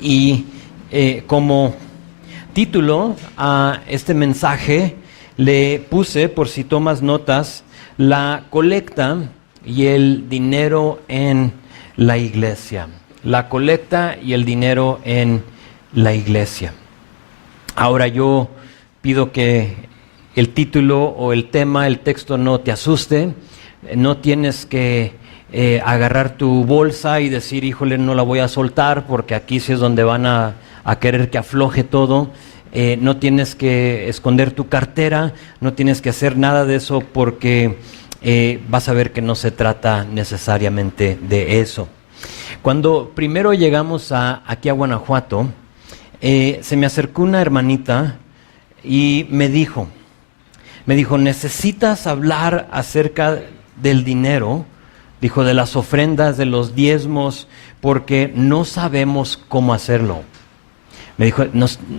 Y como título a este mensaje le puse, por si tomas notas, la colecta y el dinero en la iglesia. La colecta y el dinero en la iglesia. Ahora yo pido que el título o el tema, el texto no te asuste. No tienes que agarrar tu bolsa y decir, híjole, no la voy a soltar porque aquí sí es donde van a querer que afloje todo. No tienes que esconder tu cartera, no tienes que hacer nada de eso porque vas a ver que no se trata necesariamente de eso. Cuando primero llegamos aquí a Guanajuato, se me acercó una hermanita y me dijo, necesitas hablar acerca del dinero, dijo, de las ofrendas, de los diezmos, porque no sabemos cómo hacerlo. Me dijo,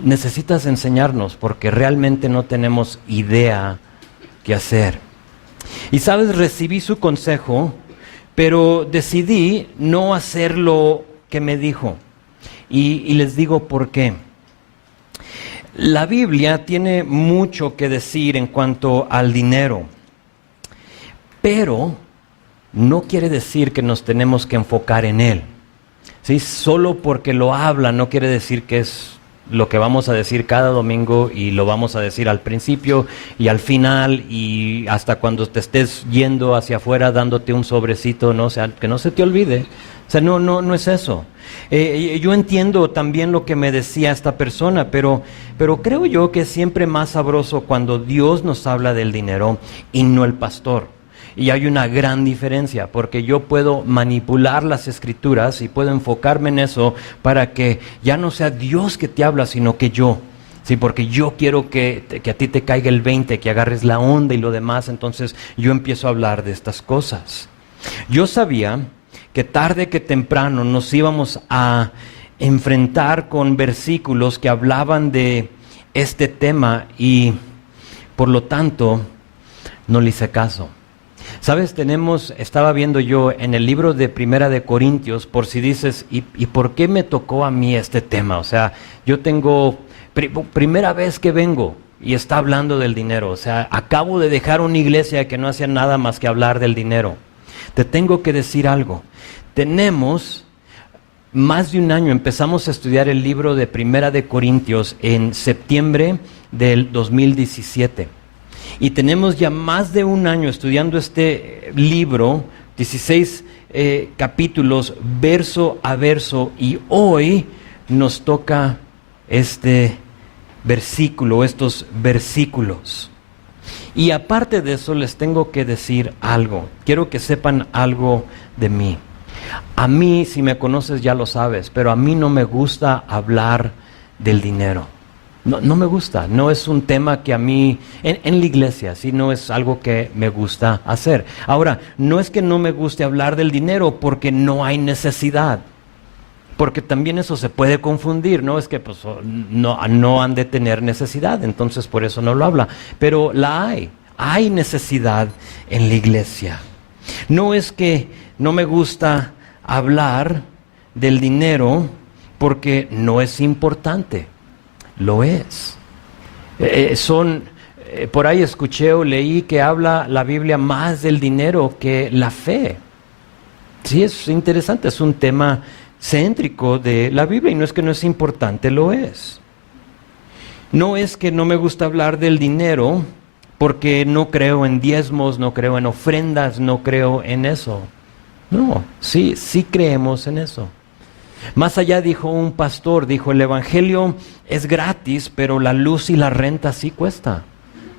necesitas enseñarnos porque realmente no tenemos idea qué hacer. Y sabes, recibí su consejo, pero decidí no hacer lo que me dijo. Y les digo por qué. La Biblia tiene mucho que decir en cuanto al dinero, pero no quiere decir que nos tenemos que enfocar en él. ¿Sí? Solo porque lo habla no quiere decir que es lo que vamos a decir cada domingo y lo vamos a decir al principio y al final y hasta cuando te estés yendo hacia afuera dándote un sobrecito, ¿no? O sea, que no se te olvide. O sea, no es eso. Yo entiendo también lo que me decía esta persona, pero creo yo que es siempre más sabroso cuando Dios nos habla del dinero y no el pastor. Y hay una gran diferencia, porque yo puedo manipular las escrituras y puedo enfocarme en eso para que ya no sea Dios que te habla, sino que yo. Sí, porque yo quiero que a ti te caiga el 20, que agarres la onda y lo demás, entonces yo empiezo a hablar de estas cosas. Yo sabía que tarde que temprano nos íbamos a enfrentar con versículos que hablaban de este tema y por lo tanto no le hice caso. ¿Sabes? Estaba viendo yo en el libro de Primera de Corintios, por si dices, ¿y por qué me tocó a mí este tema? O sea, yo tengo, primera vez que vengo y está hablando del dinero. O sea, acabo de dejar una iglesia que no hacía nada más que hablar del dinero. Te tengo que decir algo. Tenemos más de un año, empezamos a estudiar el libro de Primera de Corintios en septiembre del 2017. Y tenemos ya más de un año estudiando este libro, 16 capítulos, verso a verso, y hoy nos toca este versículo, estos versículos. Y aparte de eso les tengo que decir algo, quiero que sepan algo de mí. A mí, si me conoces ya lo sabes, pero a mí no me gusta hablar del dinero. No me gusta, no es un tema que a mí, en la iglesia, sí, no es algo que me gusta hacer. Ahora, no es que no me guste hablar del dinero porque no hay necesidad, porque también eso se puede confundir, ¿no? Es que pues, no han de tener necesidad, entonces por eso no lo habla, pero hay necesidad en la iglesia. No es que no me gusta hablar del dinero porque no es importante. Lo es. Por ahí escuché o leí que habla la Biblia más del dinero que la fe. Sí, es interesante, es un tema céntrico de la Biblia y no es que no es importante, lo es. No es que no me gusta hablar del dinero porque no creo en diezmos, no creo en ofrendas, no creo en eso. No, sí creemos en eso. Más allá dijo un pastor, dijo, el evangelio es gratis, pero la luz y la renta sí cuesta.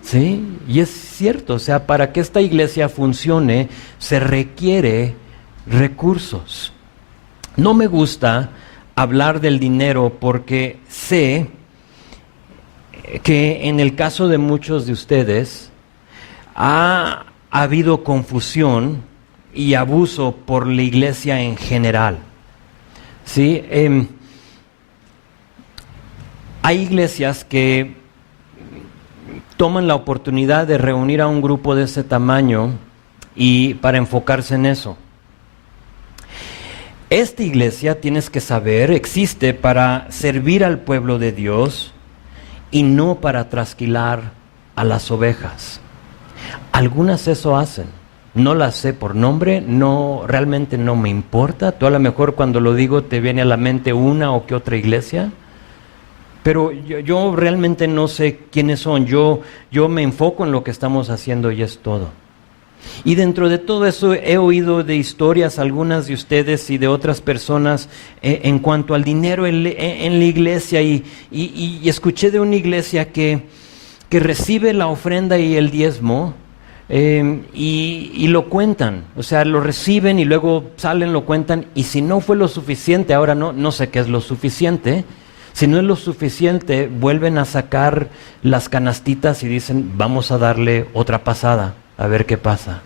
¿Sí? Y es cierto, o sea, para que esta iglesia funcione se requiere recursos. No me gusta hablar del dinero porque sé que en el caso de muchos de ustedes ha habido confusión y abuso por la iglesia en general. Sí, hay iglesias que toman la oportunidad de reunir a un grupo de ese tamaño y para enfocarse en eso. Esta iglesia, tienes que saber, existe para servir al pueblo de Dios y no para trasquilar a las ovejas. Algunas eso hacen. No las sé por nombre, no, realmente no me importa. Tú a lo mejor cuando lo digo te viene a la mente una o que otra iglesia, pero yo realmente no sé quiénes son. Yo me enfoco en lo que estamos haciendo y es todo. Y dentro de todo eso he oído de historias, algunas de ustedes y de otras personas, en cuanto al dinero en la iglesia, y escuché de una iglesia que recibe la ofrenda y el diezmo, y lo cuentan, o sea, lo reciben y luego salen, lo cuentan, y si no fue lo suficiente, ahora no sé qué es lo suficiente, si no es lo suficiente, vuelven a sacar las canastitas y dicen, vamos a darle otra pasada, a ver qué pasa.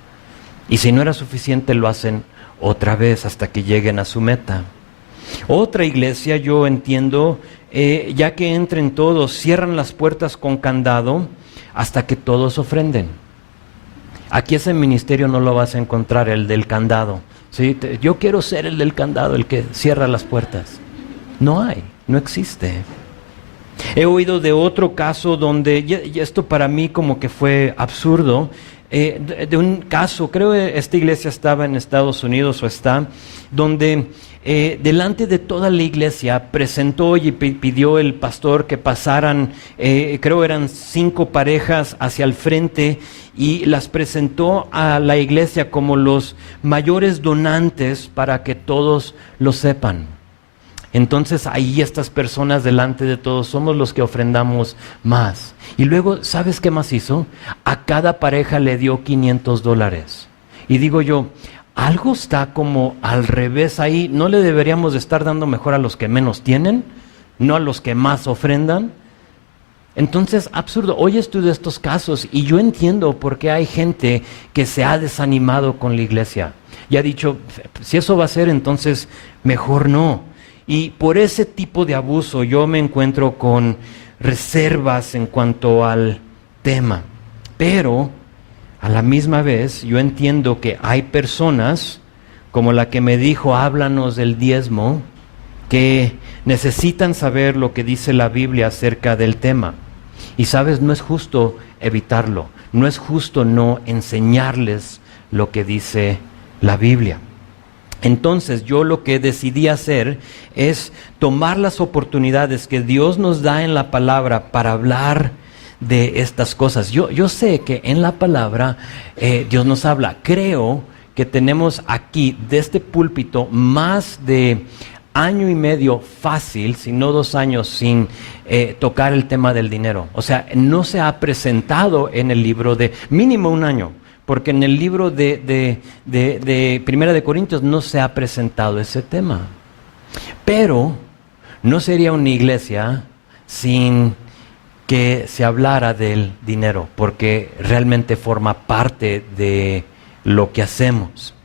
Y si no era suficiente, lo hacen otra vez hasta que lleguen a su meta. Otra iglesia, yo entiendo, ya que entren todos, cierran las puertas con candado hasta que todos ofrenden. Aquí ese ministerio no lo vas a encontrar, el del candado, ¿sí? Yo quiero ser el del candado, el que cierra las puertas. No hay, no existe. He oído de otro caso donde, y esto para mí como que fue absurdo, de un caso, creo que esta iglesia estaba en Estados Unidos o está, donde delante de toda la iglesia presentó y pidió el pastor que pasaran, creo eran 5 parejas hacia el frente, y las presentó a la iglesia como los mayores donantes para que todos lo sepan. Entonces ahí estas personas delante de todos somos los que ofrendamos más. Y luego, ¿sabes qué más hizo? A cada pareja le dio $500. Y digo yo, algo está como al revés ahí. ¿No le deberíamos de estar dando mejor a los que menos tienen? ¿No a los que más ofrendan? Entonces, absurdo. Oyes tú de estos casos y yo entiendo por qué hay gente que se ha desanimado con la iglesia. Y ha dicho, si eso va a ser, entonces mejor no. Y por ese tipo de abuso yo me encuentro con reservas en cuanto al tema. Pero a la misma vez yo entiendo que hay personas como la que me dijo, háblanos del diezmo, que necesitan saber lo que dice la Biblia acerca del tema. Y sabes, no es justo evitarlo, no es justo no enseñarles lo que dice la Biblia. Entonces yo lo que decidí hacer es tomar las oportunidades que Dios nos da en la palabra para hablar de estas cosas. Yo sé que en la palabra Dios nos habla. Creo que tenemos aquí de este púlpito más de 1 año y medio fácil, si no 2 años, sin tocar el tema del dinero. O sea, no se ha presentado en el libro de mínimo 1 año. Porque en el libro de Primera de Corintios no se ha presentado ese tema. Pero no sería una iglesia sin que se hablara del dinero, porque realmente forma parte de lo que hacemos.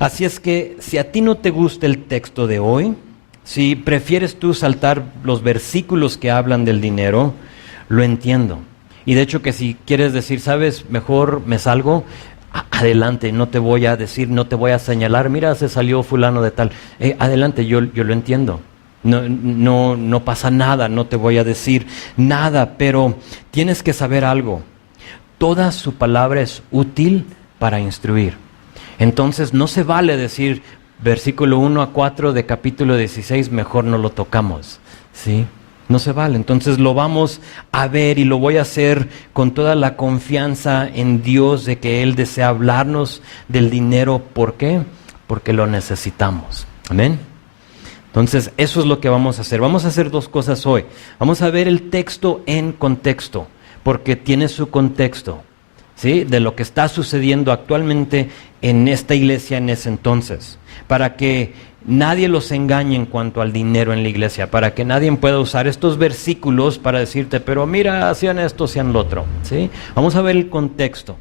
Así es que si a ti no te gusta el texto de hoy, si prefieres tú saltar los versículos que hablan del dinero, lo entiendo. Y de hecho que si quieres decir, sabes, mejor me salgo, adelante, no te voy a decir, no te voy a señalar, mira, se salió fulano de tal. Adelante, yo lo entiendo. No pasa nada, no te voy a decir nada, pero tienes que saber algo. Toda su palabra es útil para instruir. Entonces no se vale decir, versículo 1 a 4 de capítulo 16, mejor no lo tocamos, ¿sí? No se vale. Entonces lo vamos a ver y lo voy a hacer con toda la confianza en Dios de que Él desea hablarnos del dinero. ¿Por qué? Porque lo necesitamos. Amén. Entonces eso es lo que vamos a hacer. Vamos a hacer 2 cosas hoy. Vamos a ver el texto en contexto, porque tiene su contexto, ¿sí? De lo que está sucediendo actualmente en esta iglesia en ese entonces, para que nadie los engañe en cuanto al dinero en la iglesia, para que nadie pueda usar estos versículos para decirte, pero mira, hacían esto, hacían lo otro, ¿sí? Vamos a ver el contexto.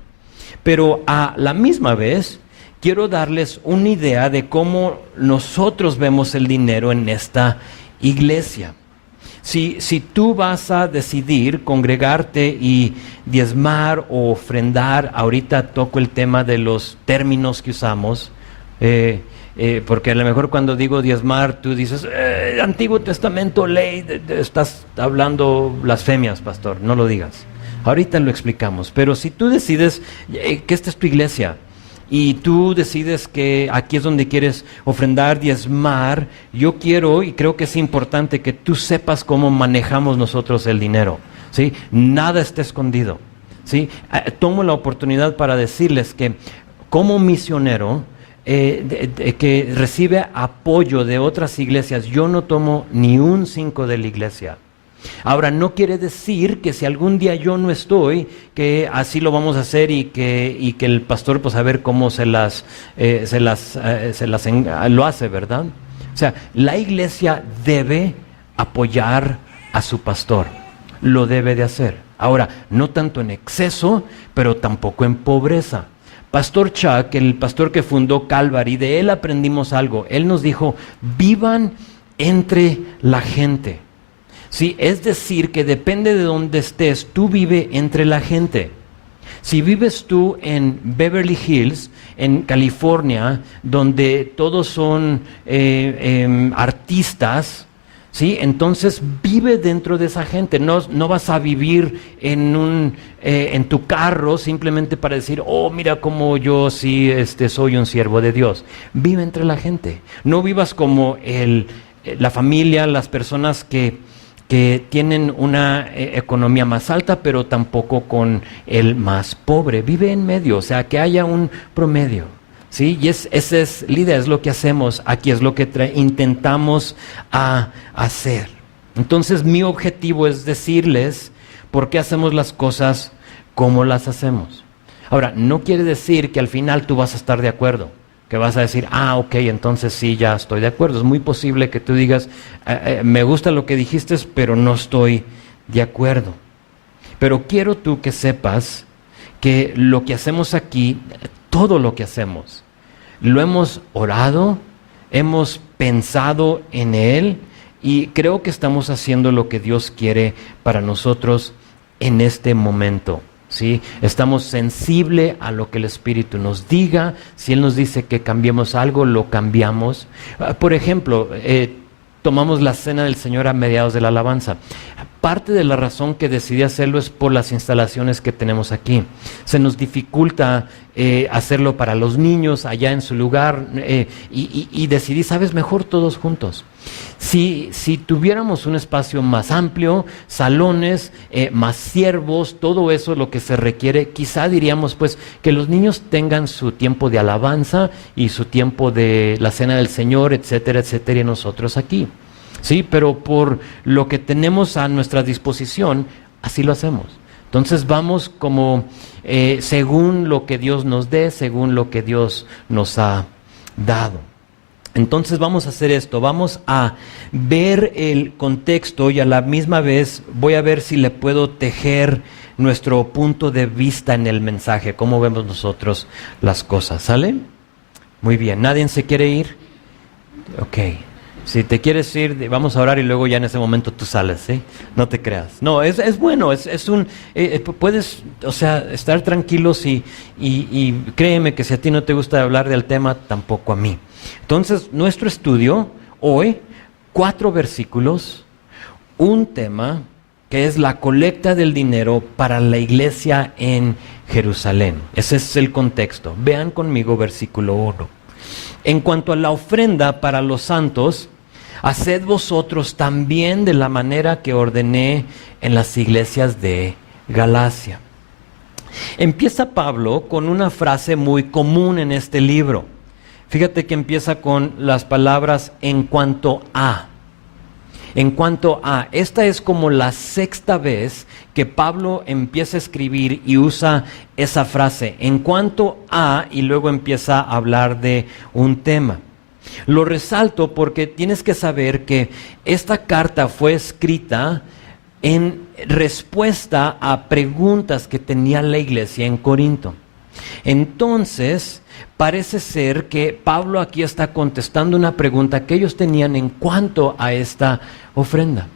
Pero a la misma vez, quiero darles una idea de cómo nosotros vemos el dinero en esta iglesia. Si tú vas a decidir congregarte y diezmar o ofrendar, ahorita toco el tema de los términos que usamos, Porque a lo mejor cuando digo diezmar, tú dices, Antiguo Testamento, ley, estás hablando blasfemias, pastor, no lo digas. Ahorita lo explicamos, pero si tú decides que esta es tu iglesia, y tú decides que aquí es donde quieres ofrendar, diezmar, yo quiero y creo que es importante que tú sepas cómo manejamos nosotros el dinero, ¿sí? Nada está escondido, ¿sí? Tomo la oportunidad para decirles que como misionero que recibe apoyo de otras iglesias, yo no tomo ni un 5 de la iglesia. Ahora, no quiere decir que si algún día yo no estoy, que así lo vamos a hacer y que el pastor, pues a ver cómo lo hace, ¿verdad? O sea, la iglesia debe apoyar a su pastor, lo debe de hacer. Ahora, no tanto en exceso, pero tampoco en pobreza. Pastor Chuck, el pastor que fundó Calvary, de él aprendimos algo. Él nos dijo, vivan entre la gente. Sí, es decir, que depende de dónde estés, tú vive entre la gente. Si vives tú en Beverly Hills, en California, donde todos son artistas, ¿sí? Entonces vive dentro de esa gente. No vas a vivir en tu carro simplemente para decir, oh, mira cómo yo sí soy un siervo de Dios. Vive entre la gente. No vivas como la familia, las personas que tienen una economía más alta, pero tampoco con el más pobre. Vive en medio, o sea, que haya un promedio, ¿sí? Y esa es la idea, es lo que hacemos aquí, es lo que intentamos hacer. Entonces, mi objetivo es decirles por qué hacemos las cosas como las hacemos. Ahora, no quiere decir que al final tú vas a estar de acuerdo, que vas a decir, ok, entonces sí, ya estoy de acuerdo. Es muy posible que tú digas, me gusta lo que dijiste, pero no estoy de acuerdo. Pero quiero tú que sepas que lo que hacemos aquí, todo lo que hacemos, lo hemos orado, hemos pensado en Él y creo que estamos haciendo lo que Dios quiere para nosotros en este momento. ¿Sí? Estamos sensibles a lo que el Espíritu nos diga. Si Él nos dice que cambiemos algo, lo cambiamos. Por ejemplo, tomamos la cena del Señor a mediados de la alabanza. Parte de la razón que decidí hacerlo es por las instalaciones que tenemos aquí. Se nos dificulta hacerlo para los niños allá en su lugar y decidí, ¿sabes? Mejor todos juntos. Si tuviéramos un espacio más amplio, salones, más siervos, todo eso lo que se requiere, quizá diríamos pues que los niños tengan su tiempo de alabanza y su tiempo de la cena del Señor, etcétera, etcétera, y nosotros aquí. Sí, pero por lo que tenemos a nuestra disposición, así lo hacemos. Entonces vamos como según lo que Dios nos dé, según lo que Dios nos ha dado. Entonces vamos a hacer esto, vamos a ver el contexto y a la misma vez voy a ver si le puedo tejer nuestro punto de vista en el mensaje, cómo vemos nosotros las cosas, ¿sale? Muy bien, ¿nadie se quiere ir? Ok. Si te quieres ir, vamos a orar y luego ya en ese momento tú sales, ¿sí? No te creas. No, es bueno, puedes, o sea, estar tranquilos y créeme que si a ti no te gusta hablar del tema, tampoco a mí. Entonces, nuestro estudio hoy, 4 versículos, un tema que es la colecta del dinero para la iglesia en Jerusalén. Ese es el contexto. Vean conmigo versículo 1. En cuanto a la ofrenda para los santos, haced vosotros también de la manera que ordené en las iglesias de Galacia. Empieza Pablo con una frase muy común en este libro. Fíjate que empieza con las palabras en cuanto a. En cuanto a, esta es como la 6ª vez que Pablo empieza a escribir y usa esa frase, en cuanto a, y luego empieza a hablar de un tema. Lo resalto porque tienes que saber que esta carta fue escrita en respuesta a preguntas que tenía la iglesia en Corinto. Entonces, parece ser que Pablo aquí está contestando una pregunta que ellos tenían en cuanto a esta ofrenda.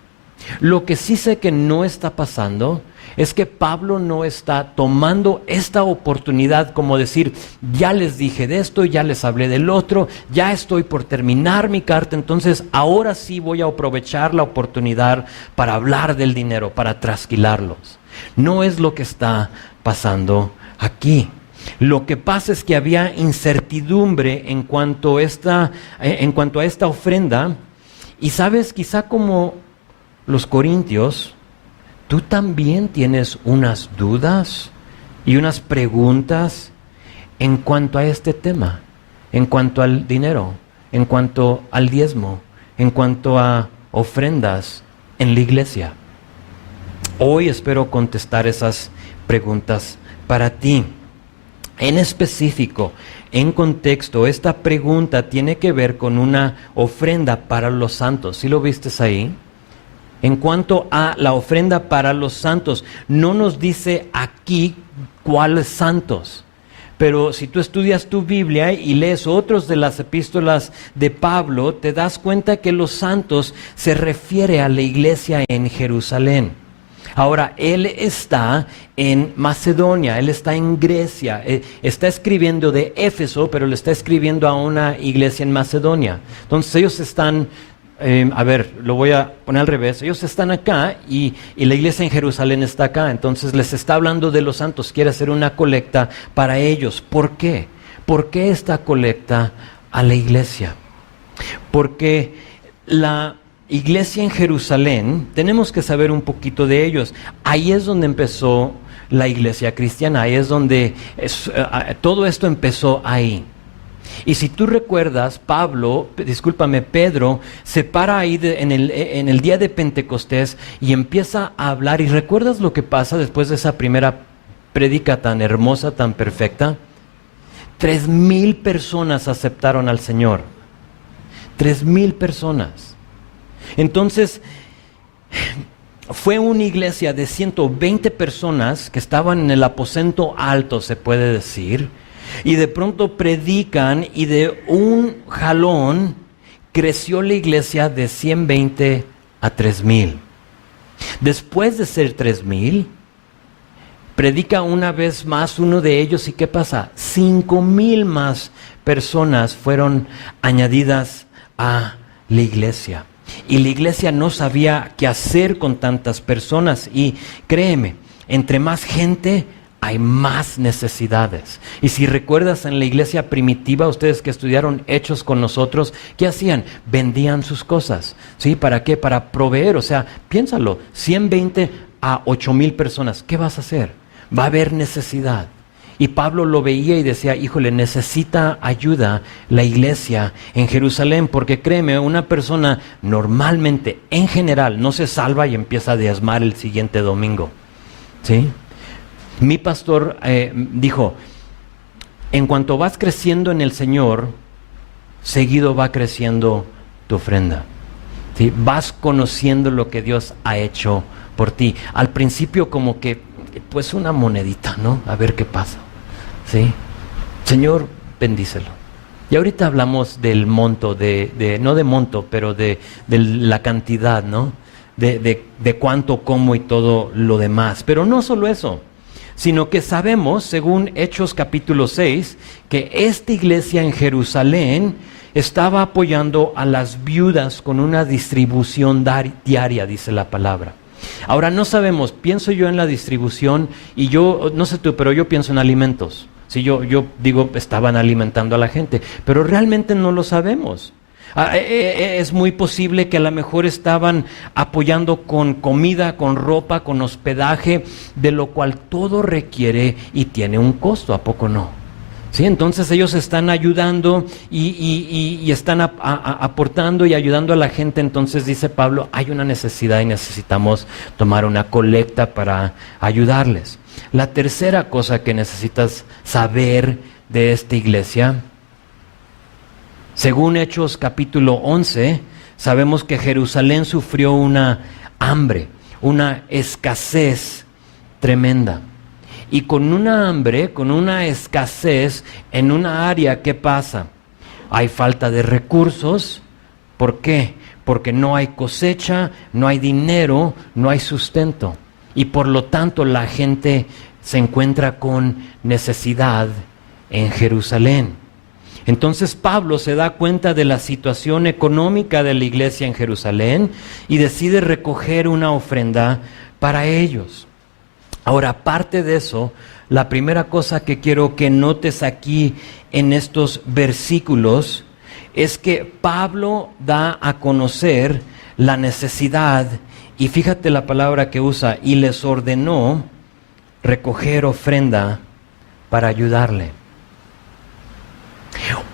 Lo que sí sé que no está pasando es que Pablo no está tomando esta oportunidad como decir, ya les dije de esto, ya les hablé del otro, ya estoy por terminar mi carta, entonces ahora sí voy a aprovechar la oportunidad para hablar del dinero, para trasquilarlos. No es lo que está pasando aquí. Lo que pasa es que había incertidumbre en cuanto a esta ofrenda, y sabes, quizá como los corintios, tú también tienes unas dudas y unas preguntas en cuanto a este tema, en cuanto al dinero, en cuanto al diezmo, en cuanto a ofrendas en la iglesia. Hoy espero contestar esas preguntas para ti. En específico, en contexto, esta pregunta tiene que ver con una ofrenda para los santos. ¿Sí lo viste ahí? En cuanto a la ofrenda para los santos, no nos dice aquí cuáles santos. Pero si tú estudias tu Biblia y lees otros de las epístolas de Pablo, te das cuenta que los santos se refiere a la iglesia en Jerusalén. Ahora, él está en Macedonia, él está en Grecia, está escribiendo de Éfeso, pero le está escribiendo a una iglesia en Macedonia. Entonces ellos están, lo voy a poner al revés, ellos están acá y la iglesia en Jerusalén está acá, entonces les está hablando de los santos, quiere hacer una colecta para ellos. ¿Por qué? ¿Por qué esta colecta a la iglesia? Porque la iglesia en Jerusalén, tenemos que saber un poquito de ellos. Ahí es donde empezó la iglesia cristiana, ahí es donde todo esto empezó ahí. Y si tú recuerdas, Pedro se para ahí en el día de Pentecostés y empieza a hablar. ¿Y recuerdas lo que pasa después de esa primera prédica tan hermosa, tan perfecta? 3,000 personas aceptaron al Señor. 3,000 personas. Entonces, fue una iglesia de 120 personas que estaban en el aposento alto, se puede decir, y de pronto predican y de un jalón creció la iglesia de 120 a 3,000. Después de ser 3,000, predica una vez más uno de ellos y ¿qué pasa? 5,000 más personas fueron añadidas a la iglesia. Y la iglesia no sabía qué hacer con tantas personas. Y créeme, entre más gente hay más necesidades. Y si recuerdas en la iglesia primitiva, ustedes que estudiaron Hechos con nosotros, ¿qué hacían? Vendían sus cosas. ¿Sí? ¿Para qué? Para proveer. O sea, piénsalo, 120 a 8,000 personas. ¿Qué vas a hacer? Va a haber necesidad. Y Pablo lo veía y decía, híjole, necesita ayuda la iglesia en Jerusalén, porque créeme, una persona normalmente, en general, no se salva y empieza a diezmar el siguiente domingo. ¿Sí? Mi pastor dijo, en cuanto vas creciendo en el Señor, seguido va creciendo tu ofrenda. ¿Sí? Vas conociendo lo que Dios ha hecho por ti. Al principio como que, pues una monedita, ¿no? A ver qué pasa. ¿Sí? Señor, bendícelo. Y ahorita hablamos del monto, no de monto, pero de la cantidad, ¿no? De cuánto, cómo y todo lo demás. Pero no solo eso, sino que sabemos, según Hechos capítulo 6, que esta iglesia en Jerusalén estaba apoyando a las viudas con una distribución diaria, dice la palabra. Ahora no sabemos, pienso yo en la distribución y yo, no sé tú, pero yo pienso en alimentos. Si yo digo, estaban alimentando a la gente, pero realmente no lo sabemos. Es muy posible que a lo mejor estaban apoyando con comida, con ropa, con hospedaje, de lo cual todo requiere y tiene un costo, ¿a poco no? ¿Sí? Entonces ellos están ayudando y están aportando y ayudando a la gente. Entonces dice Pablo, hay una necesidad y necesitamos tomar una colecta para ayudarles. La tercera cosa que necesitas saber de esta iglesia, según Hechos capítulo 11, sabemos que Jerusalén sufrió una hambre, una escasez tremenda. Y con una hambre, con una escasez en una área, ¿qué pasa? Hay falta de recursos. ¿Por qué? porque no hay cosecha, no hay dinero, no hay sustento. Y por lo tanto la gente se encuentra con necesidad en Jerusalén. Entonces Pablo se da cuenta de la situación económica de la iglesia en Jerusalén y decide recoger una ofrenda para ellos. Ahora, aparte de eso, la primera cosa que quiero que notes aquí en estos versículos es que Pablo da a conocer la necesidad, y fíjate la palabra que usa, y les ordenó recoger ofrenda para ayudarle.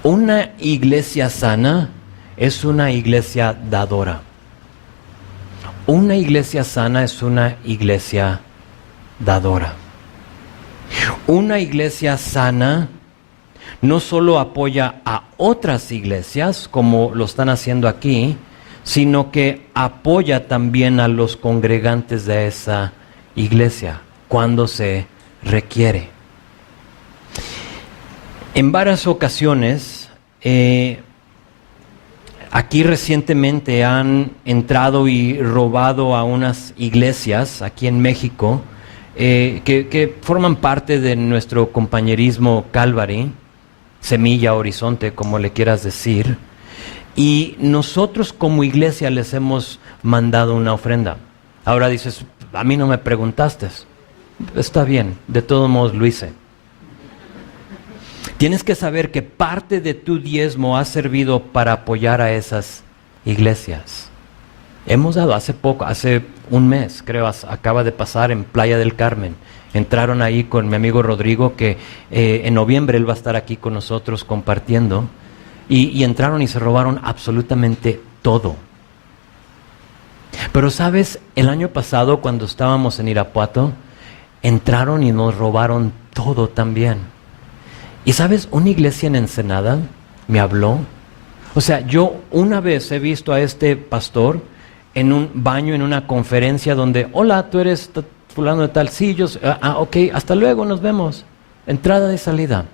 Una iglesia sana es una iglesia dadora. Una iglesia sana es una iglesia dadora. Una iglesia sana no solo apoya a otras iglesias, como lo están haciendo aquí, sino que apoya también a los congregantes de esa iglesia cuando se requiere. En varias ocasiones, aquí recientemente han entrado y robado a unas iglesias aquí en México que forman parte de nuestro compañerismo Calvary, Semilla, Horizonte, como le quieras decir, y nosotros como iglesia les hemos mandado una ofrenda. Ahora dices, a mí no me preguntaste. Está bien, de todos modos lo hice. Tienes que saber que parte de tu diezmo ha servido para apoyar a esas iglesias. Hemos dado hace un mes, creo, acaba de pasar en Playa del Carmen. Entraron ahí con mi amigo Rodrigo, que en noviembre él va a estar aquí con nosotros compartiendo. Y entraron y se robaron absolutamente todo. Pero sabes, el año pasado cuando estábamos en Irapuato, entraron y nos robaron todo también. Y sabes, una iglesia en Ensenada me habló. O sea, yo una vez he visto a este pastor en un baño, en una conferencia donde, hola, tú eres fulano de tal, sí, yo, ok, hasta luego, nos vemos. Entrada y salida.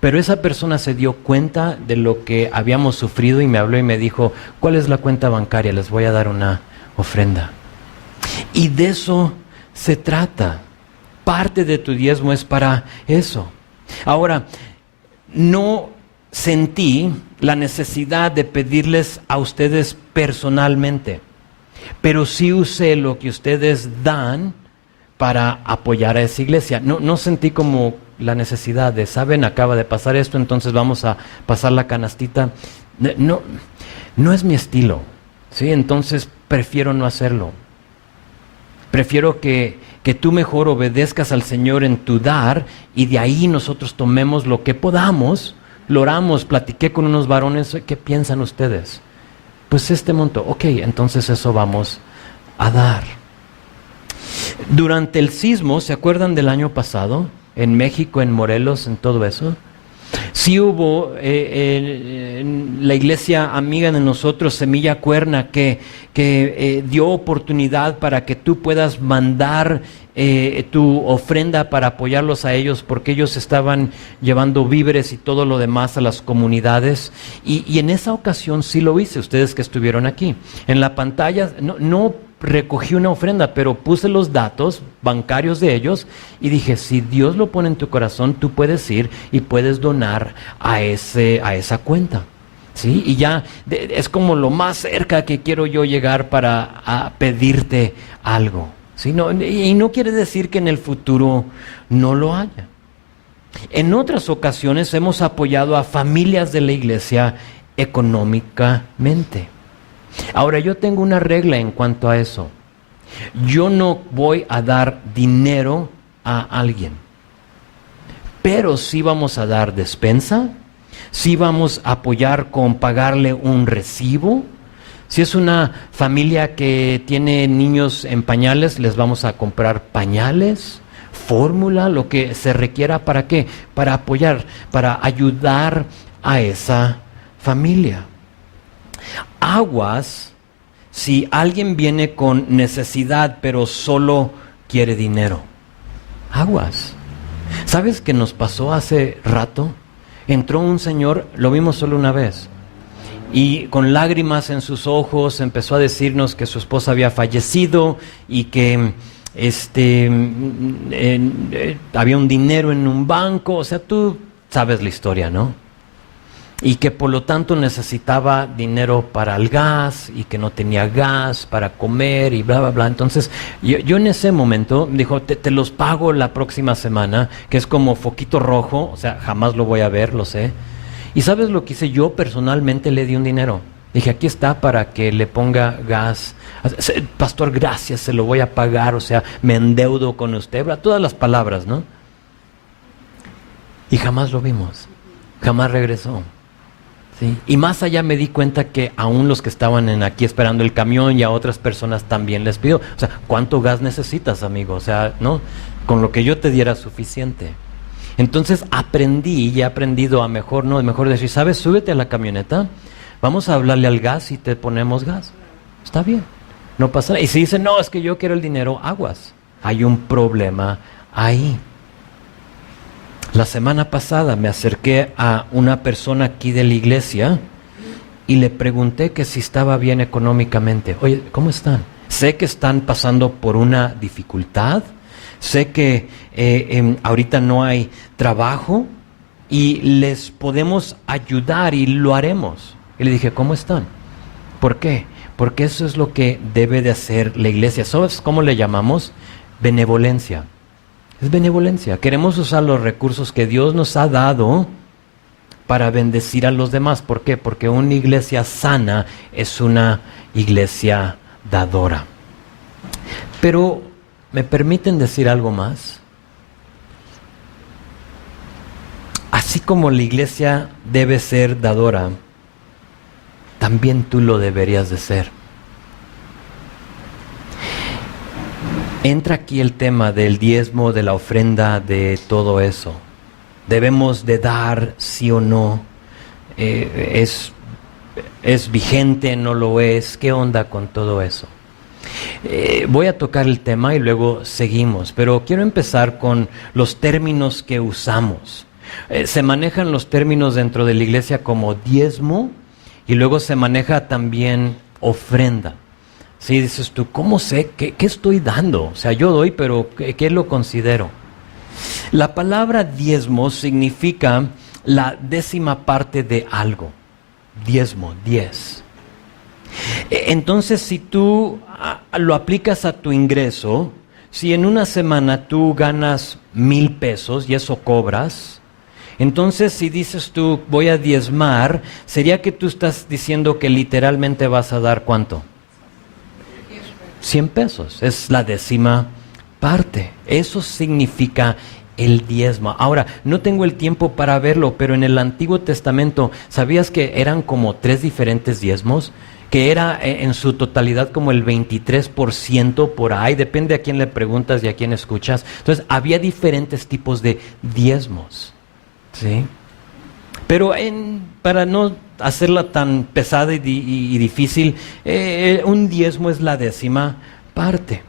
Pero esa persona se dio cuenta de lo que habíamos sufrido y me habló y me dijo, ¿cuál es la cuenta bancaria? Les voy a dar una ofrenda. Y de eso se trata. Parte de tu diezmo es para eso. Ahora, no sentí la necesidad de pedirles a ustedes personalmente, pero sí usé lo que ustedes dan para apoyar a esa iglesia. No sentí como la necesidad de, ¿saben? Acaba de pasar esto, entonces vamos a pasar la canastita. No es mi estilo, ¿sí? Entonces prefiero no hacerlo. Prefiero que tú mejor obedezcas al Señor en tu dar y de ahí nosotros tomemos lo que podamos, lo oramos. Platiqué con unos varones, ¿qué piensan ustedes? Pues este monto, ok, entonces eso vamos a dar. Durante el sismo, ¿se acuerdan del año pasado? En México, en Morelos, en todo eso. Sí hubo la iglesia amiga de nosotros, Semilla Cuerna, que dio oportunidad para que tú puedas mandar tu ofrenda para apoyarlos a ellos, porque ellos estaban llevando víveres y todo lo demás a las comunidades. Y en esa ocasión sí lo hice, ustedes que estuvieron aquí. En la pantalla no recogí una ofrenda, pero puse los datos bancarios de ellos y dije, si Dios lo pone en tu corazón, tú puedes ir y puedes donar a esa cuenta, ¿sí? Y ya es como lo más cerca que quiero yo llegar para pedirte algo, ¿sí? Y no quiere decir que en el futuro no lo haya. En otras ocasiones hemos apoyado a familias de la iglesia económicamente. Ahora, yo tengo una regla en cuanto a eso. Yo no voy a dar dinero a alguien, pero sí vamos a dar despensa, sí vamos a apoyar con pagarle un recibo. Si es una familia que tiene niños en pañales, les vamos a comprar pañales, fórmula, lo que se requiera. ¿Para qué? Para apoyar, para ayudar a esa familia. Aguas si alguien viene con necesidad pero solo quiere dinero. Aguas. ¿Sabes qué nos pasó hace rato? Entró un señor, lo vimos solo una vez, y con lágrimas en sus ojos empezó a decirnos que su esposa había fallecido y que había un dinero en un banco. O sea, tú sabes la historia, ¿no? Y que por lo tanto necesitaba dinero para el gas y que no tenía gas para comer y bla, bla, bla. Entonces yo en ese momento dijo, te los pago la próxima semana, que es como foquito rojo, o sea, jamás lo voy a ver, lo sé. ¿Y sabes lo que hice? Yo personalmente le di un dinero. Dije, aquí está para que le ponga gas. Pastor, gracias, se lo voy a pagar, o sea, me endeudo con usted. Todas las palabras, ¿no? Y jamás lo vimos, jamás regresó. ¿Sí? Y más allá me di cuenta que aún los que estaban aquí esperando el camión y a otras personas también les pidió. O sea, ¿cuánto gas necesitas, amigo? O sea, ¿no? Con lo que yo te diera suficiente. Entonces aprendí y he aprendido a mejor decir, ¿sabes? Súbete a la camioneta, vamos a hablarle al gas y te ponemos gas. Está bien, no pasa nada. Y si dicen, no, es que yo quiero el dinero, aguas. Hay un problema ahí. La semana pasada me acerqué a una persona aquí de la iglesia y le pregunté que si estaba bien económicamente. Oye, ¿cómo están? Sé que están pasando por una dificultad. Sé que ahorita no hay trabajo y les podemos ayudar y lo haremos. Y le dije, ¿cómo están? ¿Por qué? Porque eso es lo que debe de hacer la iglesia. ¿Sabes cómo le llamamos? Benevolencia. Es benevolencia. Queremos usar los recursos que Dios nos ha dado para bendecir a los demás. ¿Por qué? Porque una iglesia sana es una iglesia dadora. Pero ¿me permiten decir algo más? Así como la iglesia debe ser dadora, también tú lo deberías de ser. Entra aquí el tema del diezmo, de la ofrenda, de todo eso. ¿Debemos de dar, sí o no? ¿Es vigente, no lo es? ¿Qué onda con todo eso? Voy a tocar el tema y luego seguimos, pero quiero empezar con los términos que usamos. Se manejan los términos dentro de la iglesia como diezmo y luego se maneja también ofrenda. Sí, dices tú, ¿cómo sé? ¿Qué estoy dando? O sea, yo doy, pero ¿qué lo considero? La palabra diezmo significa la 10ª parte de algo. Diezmo, 10. Entonces, si tú lo aplicas a tu ingreso, si en una semana tú ganas 1,000 pesos y eso cobras, entonces si dices tú, voy a diezmar, sería que tú estás diciendo que literalmente vas a dar ¿cuánto? 100 pesos, es la 10ª parte. Eso significa el diezmo. Ahora, no tengo el tiempo para verlo, pero en el Antiguo Testamento, ¿sabías que eran como 3 diferentes diezmos? Que era en su totalidad como el 23% por ahí, depende a quién le preguntas y a quién escuchas. Entonces, había diferentes tipos de diezmos, ¿sí? Pero para no hacerla tan pesada y difícil, un diezmo es la 10ª parte.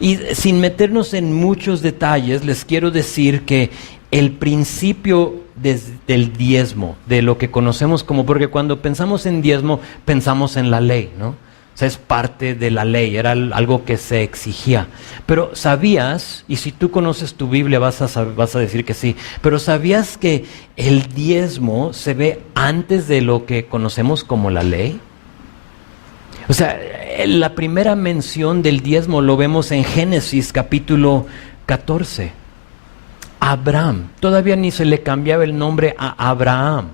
Y sin meternos en muchos detalles, les quiero decir que el principio del diezmo, de lo que conocemos como, porque cuando pensamos en diezmo, pensamos en la ley, ¿no? O sea, es parte de la ley, era algo que se exigía. Pero ¿sabías? Y si tú conoces tu Biblia vas a decir que sí, pero ¿sabías que el diezmo se ve antes de lo que conocemos como la ley? O sea, la primera mención del diezmo lo vemos en Génesis capítulo 14. Abraham, todavía ni se le cambiaba el nombre a Abraham.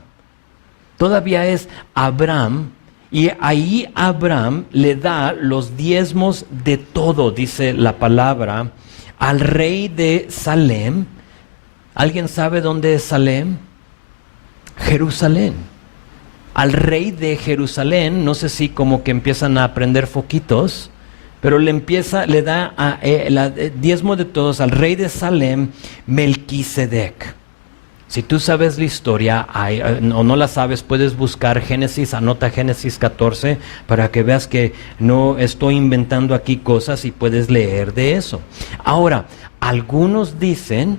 Todavía es Abraham. Y ahí Abraham le da los diezmos de todo, dice la palabra, al rey de Salem. ¿Alguien sabe dónde es Salem? Jerusalén. Al rey de Jerusalén, no sé si como que empiezan a prender foquitos, pero le da el diezmo de todos al rey de Salem, Melquisedec. Si tú sabes la historia o no la sabes, puedes buscar Génesis, anota Génesis 14 para que veas que no estoy inventando aquí cosas y puedes leer de eso. Ahora, algunos dicen,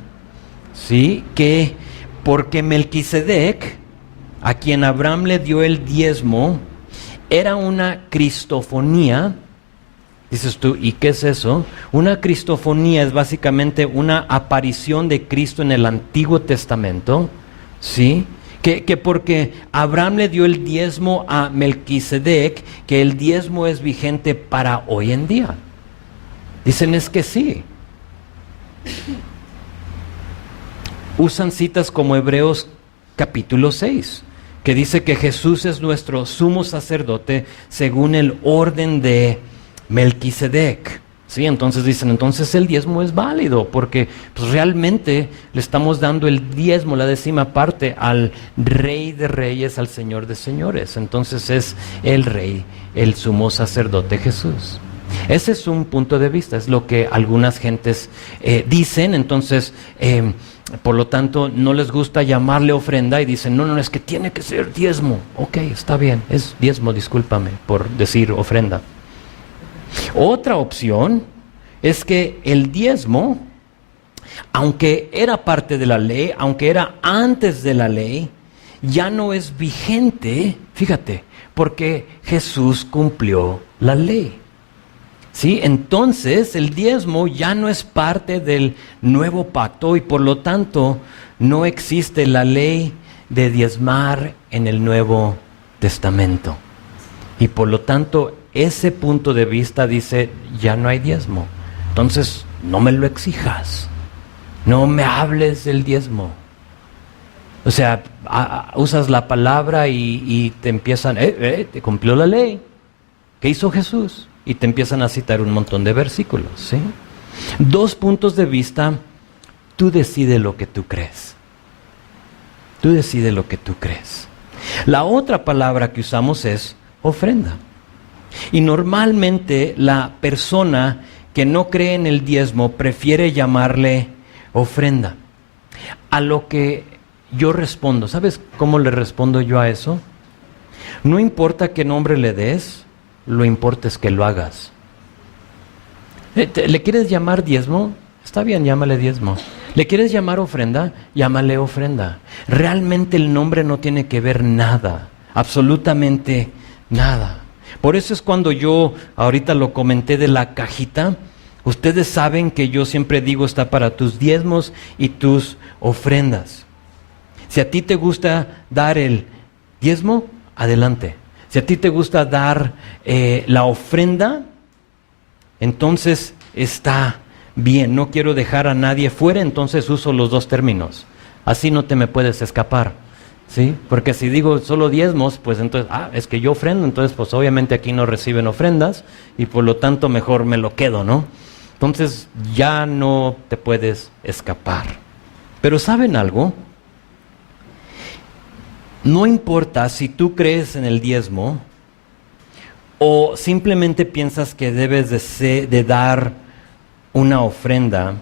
sí, que porque Melquisedec a quien Abraham le dio el diezmo, era una cristofonía. Dices tú, ¿y qué es eso? Una cristofonía es básicamente una aparición de Cristo en el Antiguo Testamento, ¿sí? Que porque Abraham le dio el diezmo a Melquisedec, que el diezmo es vigente para hoy en día. Dicen es que sí. Usan citas como Hebreos capítulo 6, que dice que Jesús es nuestro sumo sacerdote según el orden de Melquisedec. Sí, entonces dicen, entonces el diezmo es válido, porque pues, realmente le estamos dando el diezmo, la 10ª parte, al Rey de Reyes, al Señor de Señores. Entonces es el Rey, el sumo sacerdote Jesús. Ese es un punto de vista, es lo que algunas gentes dicen. Entonces, por lo tanto, no les gusta llamarle ofrenda y dicen, no, es que tiene que ser diezmo. Ok, está bien, es diezmo, discúlpame por decir ofrenda. Otra opción es que el diezmo, aunque era parte de la ley, aunque era antes de la ley, ya no es vigente, fíjate, porque Jesús cumplió la ley. ¿Sí? Entonces el diezmo ya no es parte del nuevo pacto y por lo tanto no existe la ley de diezmar en el Nuevo Testamento. Y por lo tanto ese punto de vista dice, ya no hay diezmo. Entonces no me lo exijas, no me hables del diezmo. O sea, usas la palabra y te empiezan, te cumplió la ley. ¿Qué hizo Jesús? Y te empiezan a citar un montón de versículos, ¿sí? 2 puntos de vista, tú decides lo que tú crees. Tú decides lo que tú crees. La otra palabra que usamos es ofrenda. Y normalmente la persona que no cree en el diezmo prefiere llamarle ofrenda. A lo que yo respondo, ¿sabes cómo le respondo yo a eso? No importa qué nombre le des, lo importante es que lo hagas. ¿Le quieres llamar diezmo? Está bien, llámale diezmo. ¿Le quieres llamar ofrenda? Llámale ofrenda. Realmente el nombre no tiene que ver nada, absolutamente nada. Por eso es cuando yo, ahorita lo comenté de la cajita, ustedes saben que yo siempre digo está para tus diezmos y tus ofrendas. Si a ti te gusta dar el diezmo, adelante. Si a ti te gusta dar la ofrenda, entonces está bien. No quiero dejar a nadie fuera, entonces uso los 2 términos. Así no te me puedes escapar, ¿sí? Porque si digo solo diezmos, pues entonces, es que yo ofrendo, entonces pues obviamente aquí no reciben ofrendas y por lo tanto mejor me lo quedo, ¿no? Entonces ya no te puedes escapar. Pero ¿saben algo? No importa si tú crees en el diezmo o simplemente piensas que debes de dar una ofrenda,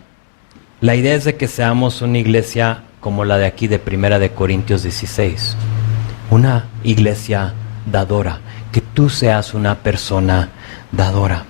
la idea es de que seamos una iglesia como la de aquí de 1 Corintios 16, una iglesia dadora, que tú seas una persona dadora.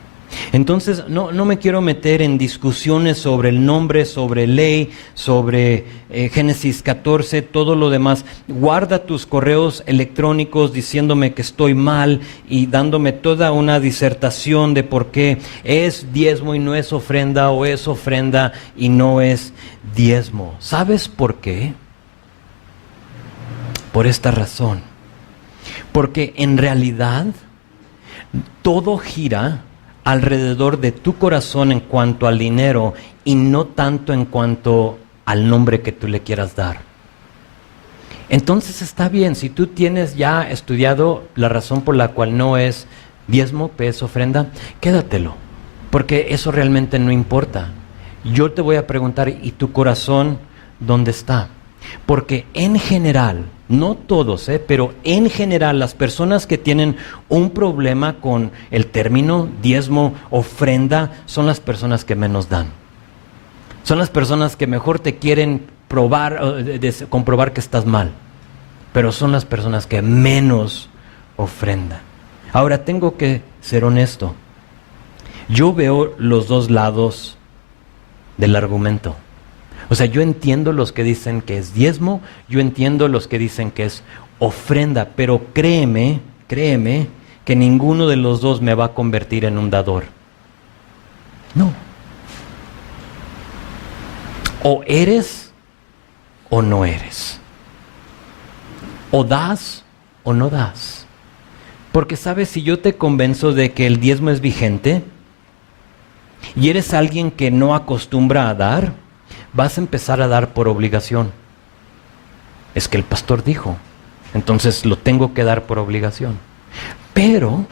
Entonces, no me quiero meter en discusiones sobre el nombre, sobre ley, sobre Génesis 14, todo lo demás. Guarda tus correos electrónicos diciéndome que estoy mal y dándome toda una disertación de por qué es diezmo y no es ofrenda, o es ofrenda y no es diezmo. ¿Sabes por qué? Por esta razón. Porque en realidad todo gira alrededor de tu corazón en cuanto al dinero y no tanto en cuanto al nombre que tú le quieras dar. Entonces está bien, si tú tienes ya estudiado la razón por la cual no es diezmo, es ofrenda, quédatelo, porque eso realmente no importa. Yo te voy a preguntar, ¿y tu corazón dónde está? Porque en general, no todos, pero en general las personas que tienen un problema con el término diezmo, ofrenda, son las personas que menos dan. Son las personas que mejor te quieren comprobar que estás mal, pero son las personas que menos ofrendan. Ahora tengo que ser honesto. Yo veo los 2 lados del argumento. O sea, yo entiendo los que dicen que es diezmo, yo entiendo los que dicen que es ofrenda, pero créeme que ninguno de los dos me va a convertir en un dador. No. O eres o no eres. O das o no das. Porque sabes, si yo te convenzo de que el diezmo es vigente y eres alguien que no acostumbra a dar, vas a empezar a dar por obligación. Es que el pastor dijo, entonces lo tengo que dar por obligación. Pero,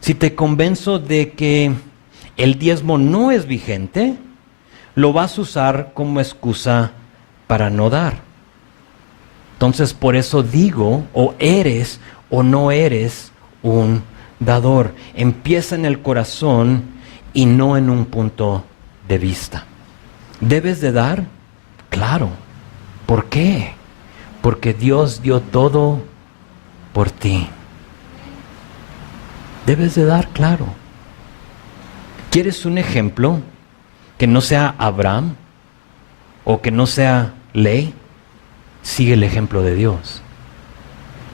si te convenzo de que el diezmo no es vigente, lo vas a usar como excusa para no dar. Entonces, por eso digo, o eres o no eres un dador. Empieza en el corazón y no en un punto de vista. ¿Debes de dar? Claro. ¿Por qué? Porque Dios dio todo por ti. Debes de dar, claro. ¿Quieres un ejemplo que no sea Abraham o que no sea ley? Sigue el ejemplo de Dios.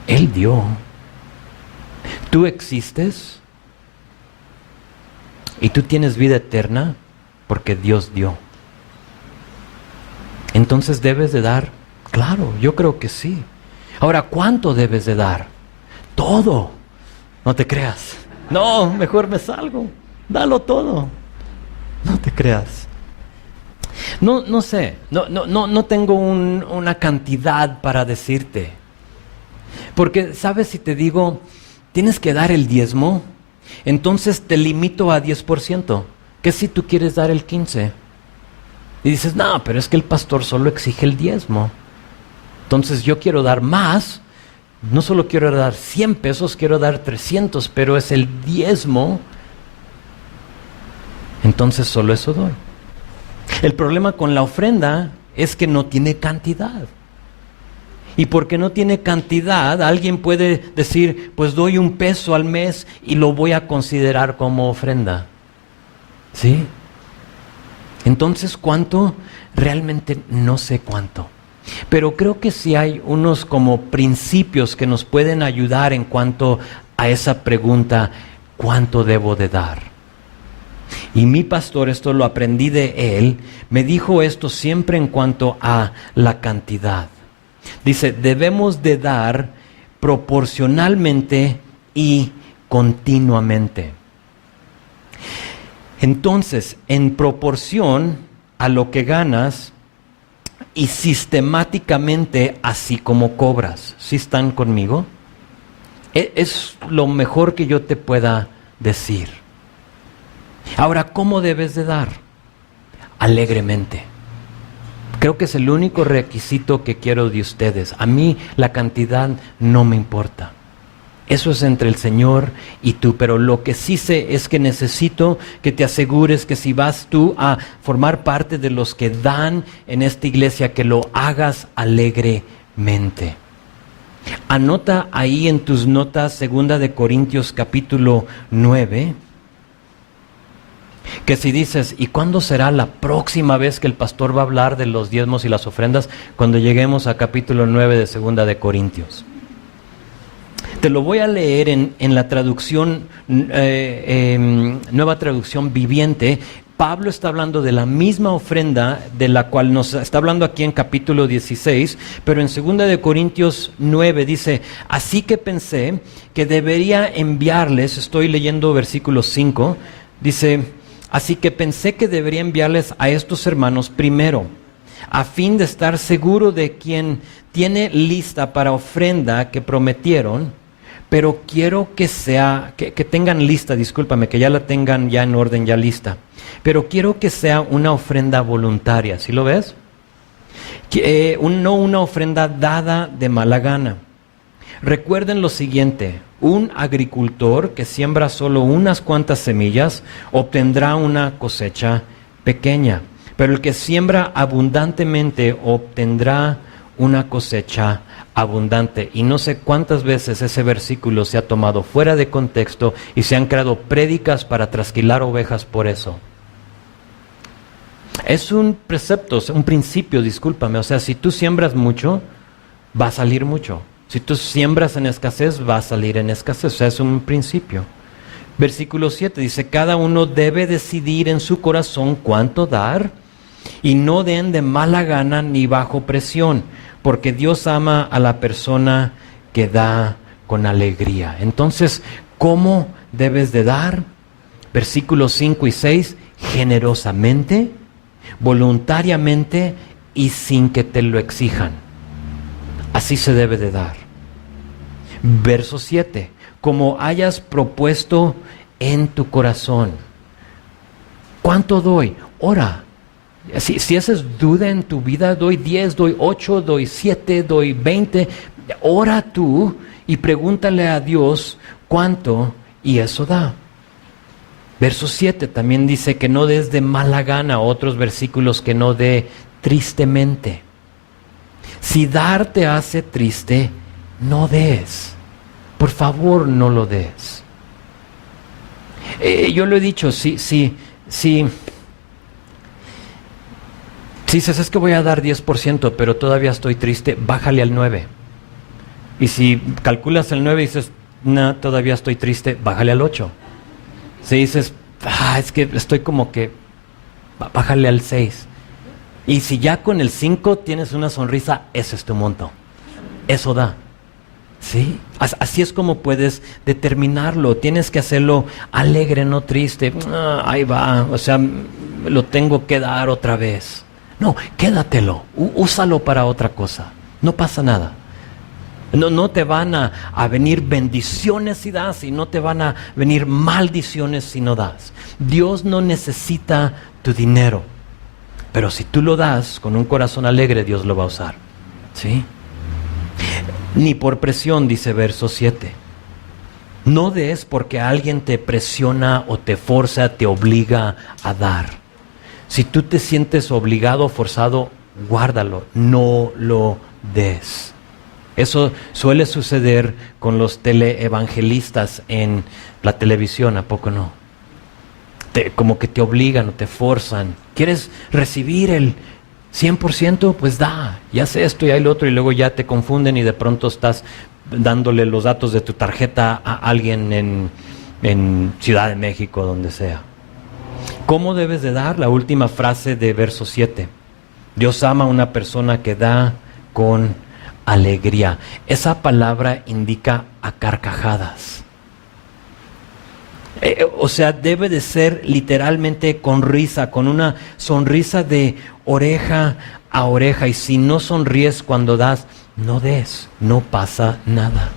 Él dio. Tú existes y tú tienes vida eterna porque Dios dio. Entonces debes de dar. Claro, yo creo que sí. Ahora, ¿cuánto debes de dar? Todo. No te creas. No, mejor me salgo. Dalo todo. No te creas. No sé. No tengo una cantidad para decirte. Porque, ¿sabes? Si te digo, tienes que dar el diezmo, entonces te limito a 10%. ¿Qué si tú quieres dar el 15%? Y dices, no, pero es que el pastor solo exige el diezmo. Entonces yo quiero dar más. No solo quiero dar 100 pesos, quiero dar 300, pero es el diezmo. Entonces solo eso doy. El problema con la ofrenda es que no tiene cantidad. Y porque no tiene cantidad, alguien puede decir, pues doy 1 peso al mes y lo voy a considerar como ofrenda. ¿Sí? Entonces, ¿cuánto? Realmente no sé cuánto. Pero creo que sí hay unos como principios que nos pueden ayudar en cuanto a esa pregunta, ¿cuánto debo de dar? Y mi pastor, esto lo aprendí de él, me dijo esto siempre en cuanto a la cantidad. Dice, debemos de dar proporcionalmente y continuamente. Entonces, en proporción a lo que ganas y sistemáticamente así como cobras. ¿Sí están conmigo? Es lo mejor que yo te pueda decir. Ahora, ¿cómo debes de dar? Alegremente. Creo que es el único requisito que quiero de ustedes. A mí la cantidad no me importa. Eso es entre el Señor y tú, pero lo que sí sé es que necesito que te asegures que si vas tú a formar parte de los que dan en esta iglesia, que lo hagas alegremente. Anota ahí en tus notas 2 de Corintios capítulo 9, que si dices, ¿y cuándo será la próxima vez que el pastor va a hablar de los diezmos y las ofrendas? Cuando lleguemos a capítulo 9 de 2 de Corintios. Te lo voy a leer en la traducción, nueva traducción viviente. Pablo está hablando de la misma ofrenda de la cual nos está hablando aquí en capítulo 16, pero en 2 de Corintios 9 dice, así que pensé que debería enviarles, estoy leyendo versículo 5, dice, así que pensé que debería enviarles a estos hermanos primero, a fin de estar seguro de quien tiene lista para ofrenda que prometieron, pero quiero que tengan lista, discúlpame, que ya la tengan ya en orden, ya lista. Pero quiero que sea una ofrenda voluntaria, ¿sí lo ves? No una ofrenda dada de mala gana. Recuerden lo siguiente, un agricultor que siembra solo unas cuantas semillas obtendrá una cosecha pequeña, pero el que siembra abundantemente obtendrá una cosecha abundante. Y no sé cuántas veces ese versículo se ha tomado fuera de contexto y se han creado prédicas para trasquilar ovejas por eso. Es un precepto, un principio, discúlpame. O sea, si tú siembras mucho, va a salir mucho. Si tú siembras en escasez, va a salir en escasez. O sea, es un principio. Versículo 7 dice, cada uno debe decidir en su corazón cuánto dar, y no den de mala gana ni bajo presión, porque Dios ama a la persona que da con alegría. Entonces, ¿cómo debes de dar? Versículos 5 y 6, generosamente, voluntariamente y sin que te lo exijan. Así se debe de dar. Verso 7, como hayas propuesto en tu corazón. ¿Cuánto doy? Ora. Si esa es duda en tu vida, doy 10, doy 8, doy 7, doy 20. Ora tú y pregúntale a Dios cuánto, y eso da. Verso 7 también dice que no des de mala gana. Otros versículos que no dé tristemente. Si dar te hace triste, no des. Por favor, no lo des. Yo lo he dicho, si dices, es que voy a dar 10%, pero todavía estoy triste, bájale al 9%. Y si calculas el 9% y dices, no, todavía estoy triste, bájale al 8%. Si dices, es que estoy como que, bájale al 6%. Y si ya con el 5 tienes una sonrisa, ese es tu monto. Eso da. ¿Sí? Así es como puedes determinarlo. Tienes que hacerlo alegre, no triste. Ahí va, o sea, lo tengo que dar otra vez. No, quédatelo, úsalo para otra cosa. No pasa nada. No te van a venir bendiciones si das, y no te van a venir maldiciones si no das. Dios no necesita tu dinero, pero si tú lo das con un corazón alegre, Dios lo va a usar. ¿Sí? Ni por presión, dice verso 7. No des porque alguien te presiona o te forza, te obliga a dar. Si tú te sientes obligado o forzado, guárdalo, no lo des. Eso suele suceder con los teleevangelistas en la televisión, ¿a poco no? Como que te obligan o te forzan. ¿Quieres recibir el 100%? Pues da, y haz esto y haz lo otro, y luego ya te confunden y de pronto estás dándole los datos de tu tarjeta a alguien en Ciudad de México, donde sea. ¿Cómo debes de dar? La última frase de verso 7. Dios ama a una persona que da con alegría. Esa palabra indica a carcajadas. O sea, debe de ser literalmente con risa, con una sonrisa de oreja a oreja. Y si no sonríes cuando das, no des, no pasa nada.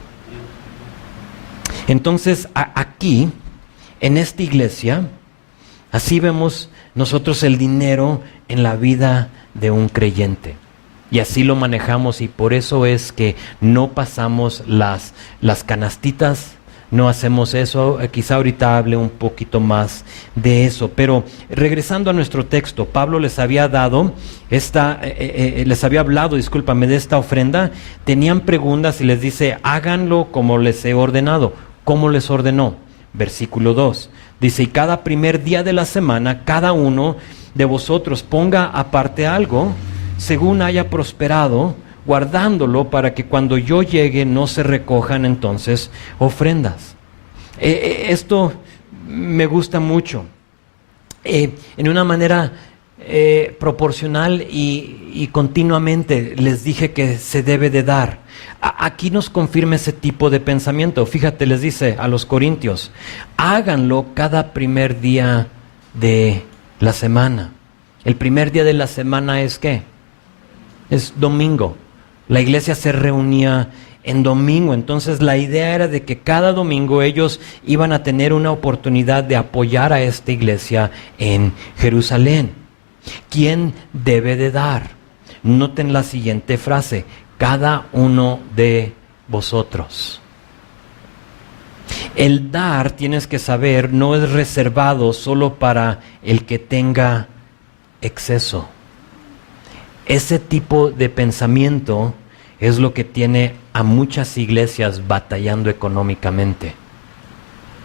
Entonces, aquí, en esta iglesia, así vemos nosotros el dinero en la vida de un creyente. Y así lo manejamos, y por eso es que no pasamos las canastitas, no hacemos eso. Quizá ahorita hable un poquito más de eso. Pero regresando a nuestro texto, Pablo les había hablado de esta ofrenda. Tenían preguntas y les dice, háganlo como les he ordenado. ¿Cómo les ordenó? Versículo 2. Dice, y cada primer día de la semana, cada uno de vosotros ponga aparte algo, según haya prosperado, guardándolo para que cuando yo llegue no se recojan entonces ofrendas. Esto me gusta mucho. En una manera proporcional y continuamente les dije que se debe de dar. Aquí nos confirma ese tipo de pensamiento. Fíjate, les dice a los corintios, háganlo cada primer día de la semana. El primer día de la semana es ¿qué? Es domingo. La iglesia se reunía en domingo, entonces la idea era de que cada domingo ellos iban a tener una oportunidad de apoyar a esta iglesia en Jerusalén. ¿Quién debe de dar? Noten la siguiente frase, cada uno de vosotros. El dar, tienes que saber, no es reservado solo para el que tenga exceso. Ese tipo de pensamiento es lo que tiene a muchas iglesias batallando económicamente.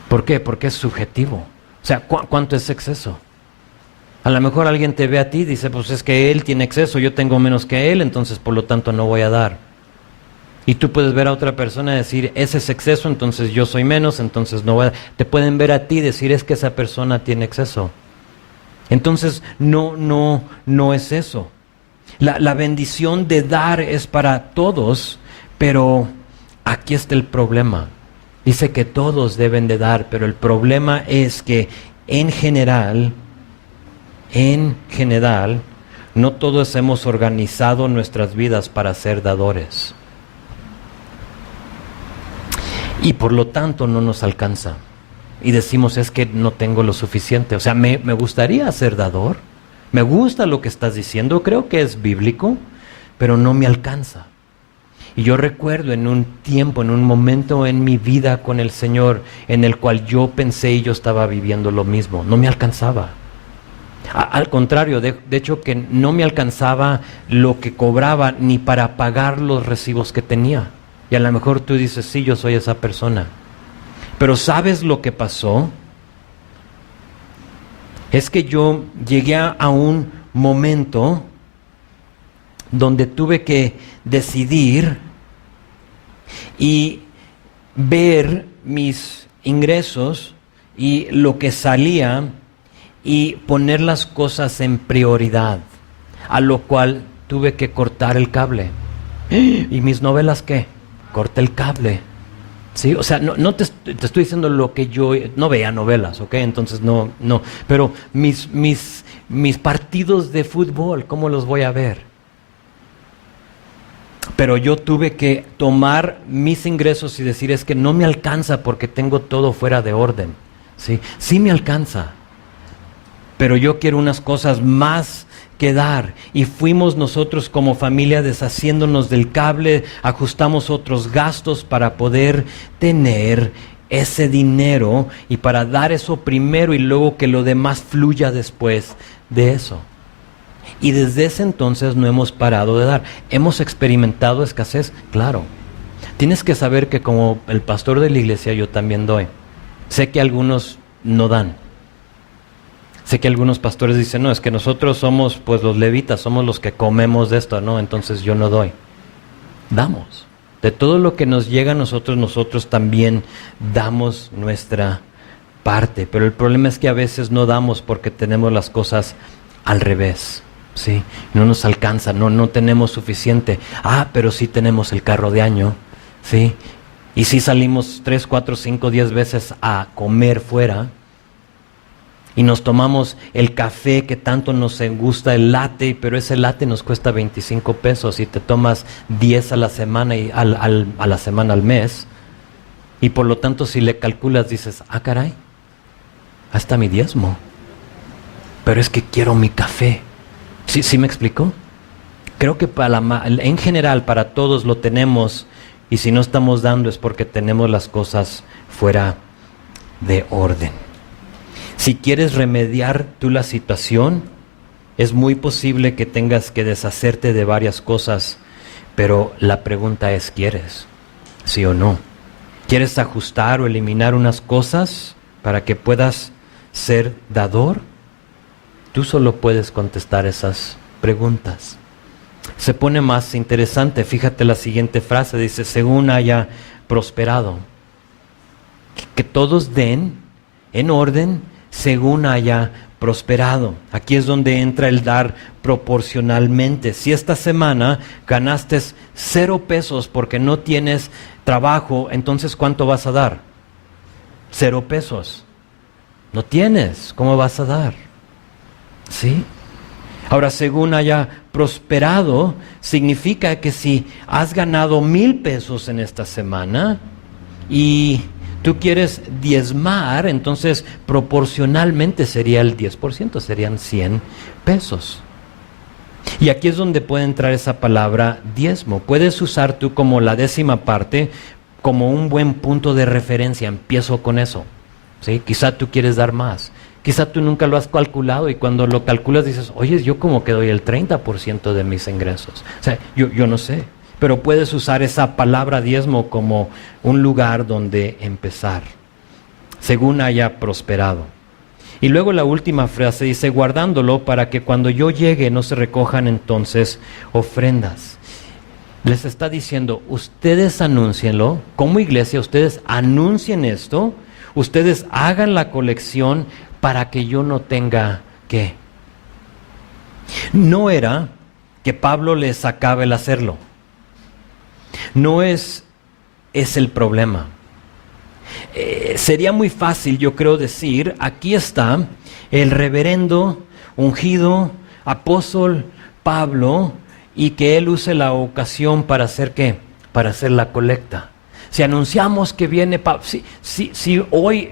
¿Por qué? Porque es subjetivo. O sea, ¿cuánto es exceso? A lo mejor alguien te ve a ti y dice, pues es que él tiene exceso, yo tengo menos que él, entonces por lo tanto no voy a dar. Y tú puedes ver a otra persona y decir, ese es exceso, entonces yo soy menos, entonces no voy a... Te pueden ver a ti y decir, es que esa persona tiene exceso. Entonces, no es eso. La bendición de dar es para todos, pero aquí está el problema. Dice que todos deben de dar, pero el problema es que en general, no todos hemos organizado nuestras vidas para ser dadores. Y por lo tanto no nos alcanza. Y decimos, es que no tengo lo suficiente. O sea, me gustaría ser dador. Me gusta lo que estás diciendo, creo que es bíblico, pero no me alcanza. Y yo recuerdo en un tiempo, en un momento en mi vida con el Señor, en el cual yo pensé y yo estaba viviendo lo mismo. No me alcanzaba. Al contrario, de hecho que no me alcanzaba lo que cobraba ni para pagar los recibos que tenía. Y a lo mejor tú dices, sí, yo soy esa persona. Pero ¿sabes lo que pasó? Es que yo llegué a un momento donde tuve que decidir y ver mis ingresos y lo que salía y poner las cosas en prioridad, a lo cual tuve que cortar el cable. ¿Y mis novelas qué? Corté el cable. ¿Sí? O sea, no te estoy diciendo lo que yo... No veía novelas, ¿ok? Entonces no. Pero mis partidos de fútbol, ¿cómo los voy a ver? Pero yo tuve que tomar mis ingresos y decir, es que no me alcanza porque tengo todo fuera de orden. ¿Sí? Sí me alcanza, pero yo quiero unas cosas más que dar. Y fuimos nosotros como familia deshaciéndonos del cable, ajustamos otros gastos para poder tener ese dinero y para dar eso primero y luego que lo demás fluya después de eso. Y desde ese entonces no hemos parado de dar. ¿Hemos experimentado escasez? Claro. Tienes que saber que como el pastor de la iglesia yo también doy. Sé que algunos no dan. Sé que algunos pastores dicen, no, es que nosotros somos pues los levitas, somos los que comemos de esto, no, entonces yo no doy. Damos. De todo lo que nos llega a nosotros también damos nuestra parte. Pero el problema es que a veces no damos porque tenemos las cosas al revés. ¿Sí? No nos alcanza, no tenemos suficiente. Pero sí tenemos el carro de año. ¿Sí? Y sí salimos 3, 4, 5, 10 veces a comer fuera. Y nos tomamos el café que tanto nos gusta, el latte, pero ese latte nos cuesta 25 pesos y te tomas 10 a la semana y a la semana al mes. Y por lo tanto si le calculas dices, caray, hasta mi diezmo. Pero es que quiero mi café. ¿Sí me explico? Creo que en general para todos lo tenemos y si no estamos dando es porque tenemos las cosas fuera de orden. Si quieres remediar tú la situación, es muy posible que tengas que deshacerte de varias cosas, pero la pregunta es, ¿quieres? ¿Sí o no? ¿Quieres ajustar o eliminar unas cosas para que puedas ser dador? Tú solo puedes contestar esas preguntas. Se pone más interesante, fíjate la siguiente frase, dice, según haya prosperado. Que todos den en orden según haya prosperado. Aquí es donde entra el dar proporcionalmente. Si esta semana ganaste 0 pesos porque no tienes trabajo, entonces ¿cuánto vas a dar? 0 pesos. No tienes, ¿cómo vas a dar? ¿Sí? Ahora, según haya prosperado, significa que si has ganado 1,000 pesos en esta semana y tú quieres diezmar, entonces proporcionalmente sería el 10%, serían 100 pesos. Y aquí es donde puede entrar esa palabra diezmo. Puedes usar tú como la 10ª parte, como un buen punto de referencia. Empiezo con eso. ¿Sí? Quizá tú quieres dar más. Quizá tú nunca lo has calculado y cuando lo calculas dices, oye, yo como que doy el 30% de mis ingresos. O sea, yo no sé. Pero puedes usar esa palabra diezmo como un lugar donde empezar, según haya prosperado. Y luego la última frase dice, guardándolo para que cuando yo llegue no se recojan entonces ofrendas. Les está diciendo, ustedes anúncienlo, como iglesia, ustedes anuncien esto, ustedes hagan la colección para que yo no tenga que. No era que Pablo les sacaba el hacerlo. No es el problema. Sería muy fácil, yo creo, decir, aquí está el reverendo, ungido, apóstol Pablo, y que él use la ocasión para hacer ¿qué? Para hacer la colecta. Si anunciamos que viene Pablo, si hoy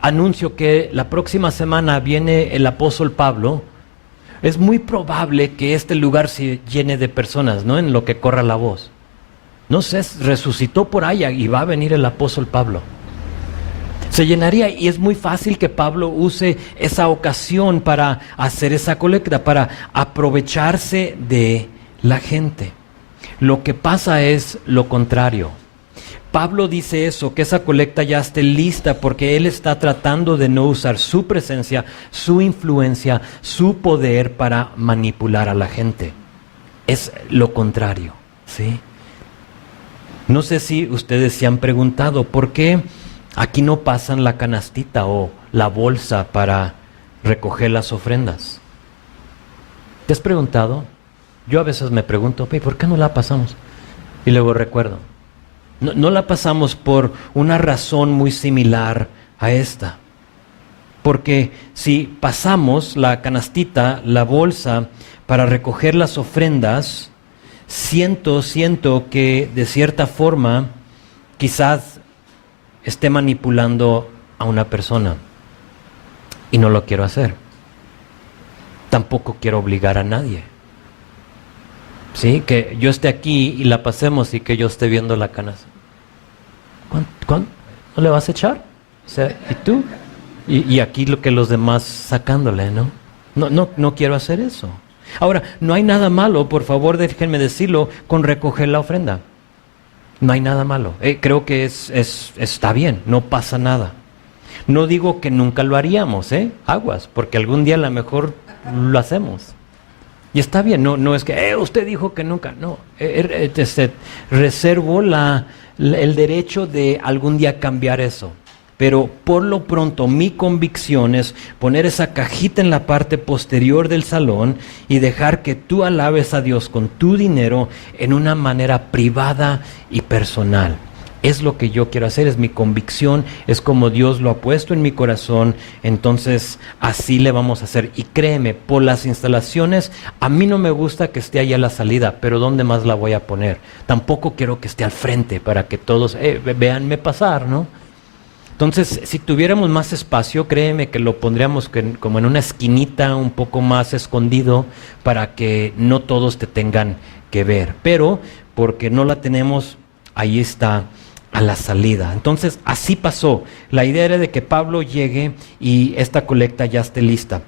anuncio que la próxima semana viene el apóstol Pablo, es muy probable que este lugar se llene de personas, ¿no? En lo que corra la voz. No sé, resucitó por ahí y va a venir el apóstol Pablo. Se llenaría, y es muy fácil que Pablo use esa ocasión para hacer esa colecta, para aprovecharse de la gente. Lo que pasa es lo contrario. Pablo dice eso, que esa colecta ya esté lista, porque él está tratando de no usar su presencia, su influencia, su poder para manipular a la gente. Es lo contrario, ¿sí? No sé si ustedes se han preguntado por qué aquí no pasan la canastita o la bolsa para recoger las ofrendas. ¿Te has preguntado? Yo a veces me pregunto, ¿por qué no la pasamos? Y luego recuerdo. No la pasamos por una razón muy similar a esta. Porque si pasamos la canastita, la bolsa, para recoger las ofrendas, siento que de cierta forma quizás esté manipulando a una persona. Y no lo quiero hacer. Tampoco quiero obligar a nadie. ¿Sí? Que yo esté aquí y la pasemos y que yo esté viendo la canasta. ¿Cuándo? ¿No le vas a echar? O sea, ¿y tú? Y aquí lo que los demás sacándole, ¿no? No quiero hacer eso. Ahora, no hay nada malo, por favor déjenme decirlo, con recoger la ofrenda. No hay nada malo. Creo que está bien, no pasa nada. No digo que nunca lo haríamos, aguas, porque algún día a lo mejor lo hacemos. Y está bien, no es que usted dijo que nunca, no. Reservo el derecho de algún día cambiar eso. Pero por lo pronto mi convicción es poner esa cajita en la parte posterior del salón y dejar que tú alabes a Dios con tu dinero en una manera privada y personal. Es lo que yo quiero hacer, es mi convicción, es como Dios lo ha puesto en mi corazón, entonces así le vamos a hacer. Y créeme, por las instalaciones, a mí no me gusta que esté ahí a la salida, pero ¿dónde más la voy a poner? Tampoco quiero que esté al frente para que todos, véanme pasar, ¿no? Entonces, si tuviéramos más espacio, créeme que lo pondríamos como en una esquinita un poco más escondido para que no todos te tengan que ver. Pero, porque no la tenemos, ahí está a la salida. Entonces, así pasó. La idea era de que Pablo llegue y esta colecta ya esté lista.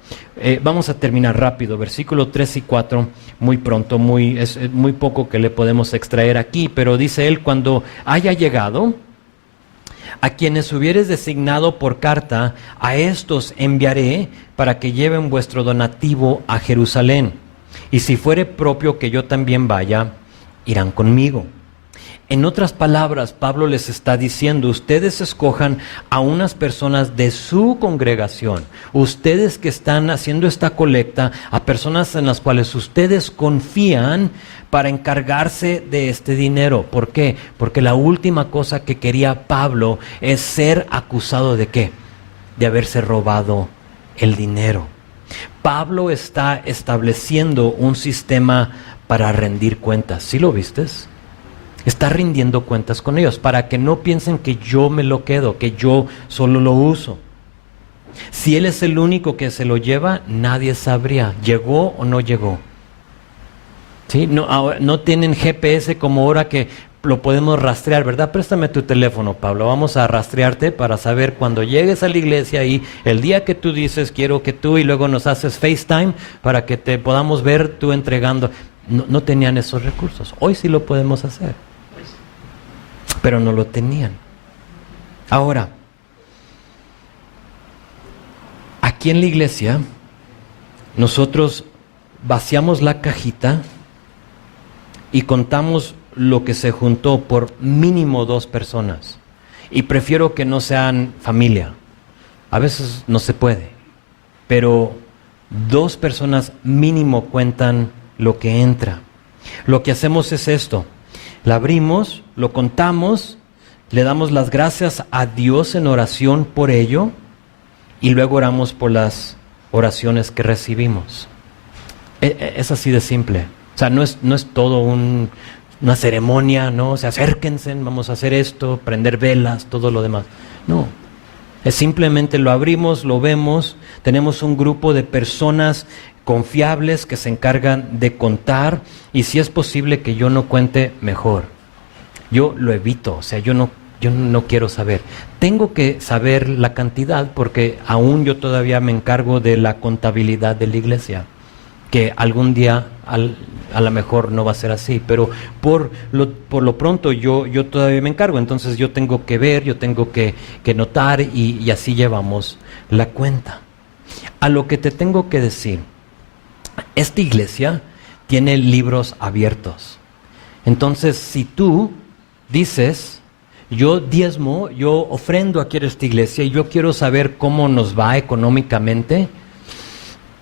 Vamos a terminar rápido. Versículo 3 y 4, muy pronto, es muy poco que le podemos extraer aquí, pero dice él, cuando haya llegado, a quienes hubieres designado por carta, a estos enviaré para que lleven vuestro donativo a Jerusalén. Y si fuere propio que yo también vaya, irán conmigo. En otras palabras, Pablo les está diciendo, ustedes escojan a unas personas de su congregación, ustedes que están haciendo esta colecta, a personas en las cuales ustedes confían para encargarse de este dinero. ¿Por qué? Porque la última cosa que quería Pablo es ser acusado ¿de qué? De haberse robado el dinero. Pablo está estableciendo un sistema para rendir cuentas. ¿Sí lo vistes? Está rindiendo cuentas con ellos para que no piensen que yo me lo quedo, que yo solo lo uso. Si él es el único que se lo lleva, nadie sabría, ¿llegó o no llegó? ¿Sí? No tienen GPS como ahora que lo podemos rastrear, ¿verdad? Préstame tu teléfono, Pablo, vamos a rastrearte para saber cuando llegues a la iglesia y el día que tú dices, quiero que tú, y luego nos haces FaceTime para que te podamos ver tú entregando. No tenían esos recursos, hoy sí lo podemos hacer. Pero no lo tenían. Ahora, aquí en la iglesia, nosotros vaciamos la cajita y contamos lo que se juntó por mínimo 2 personas. Y prefiero que no sean familia. A veces no se puede. Pero 2 personas mínimo cuentan lo que entra. Lo que hacemos es esto. La abrimos, lo contamos, le damos las gracias a Dios en oración por ello y luego oramos por las oraciones que recibimos. Es así de simple. O sea, no es todo una ceremonia, ¿no? O sea, acérquense, vamos a hacer esto, prender velas, todo lo demás. No. Es simplemente lo abrimos, lo vemos, tenemos un grupo de personas confiables que se encargan de contar y si es posible que yo no cuente, mejor. Yo lo evito, o sea, yo no quiero saber. Tengo que saber la cantidad porque aún yo todavía me encargo de la contabilidad de la iglesia, que algún día a lo mejor no va a ser así, pero por lo pronto yo todavía me encargo, entonces yo tengo que ver, yo tengo que notar y así llevamos la cuenta. A lo que te tengo que decir, esta iglesia tiene libros abiertos. Entonces, si tú dices, yo diezmo, yo ofrendo aquí a esta iglesia y yo quiero saber cómo nos va económicamente,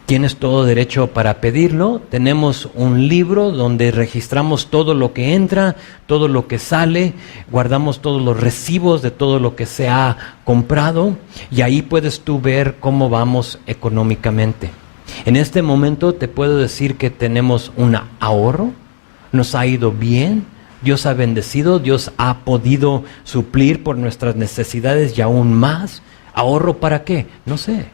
tienes todo derecho para pedirlo. Tenemos un libro donde registramos todo lo que entra, todo lo que sale, guardamos todos los recibos de todo lo que se ha comprado y ahí puedes tú ver cómo vamos económicamente. En este momento te puedo decir que tenemos un ahorro, nos ha ido bien, Dios ha bendecido, Dios ha podido suplir por nuestras necesidades y aún más. ¿Ahorro para qué? No sé.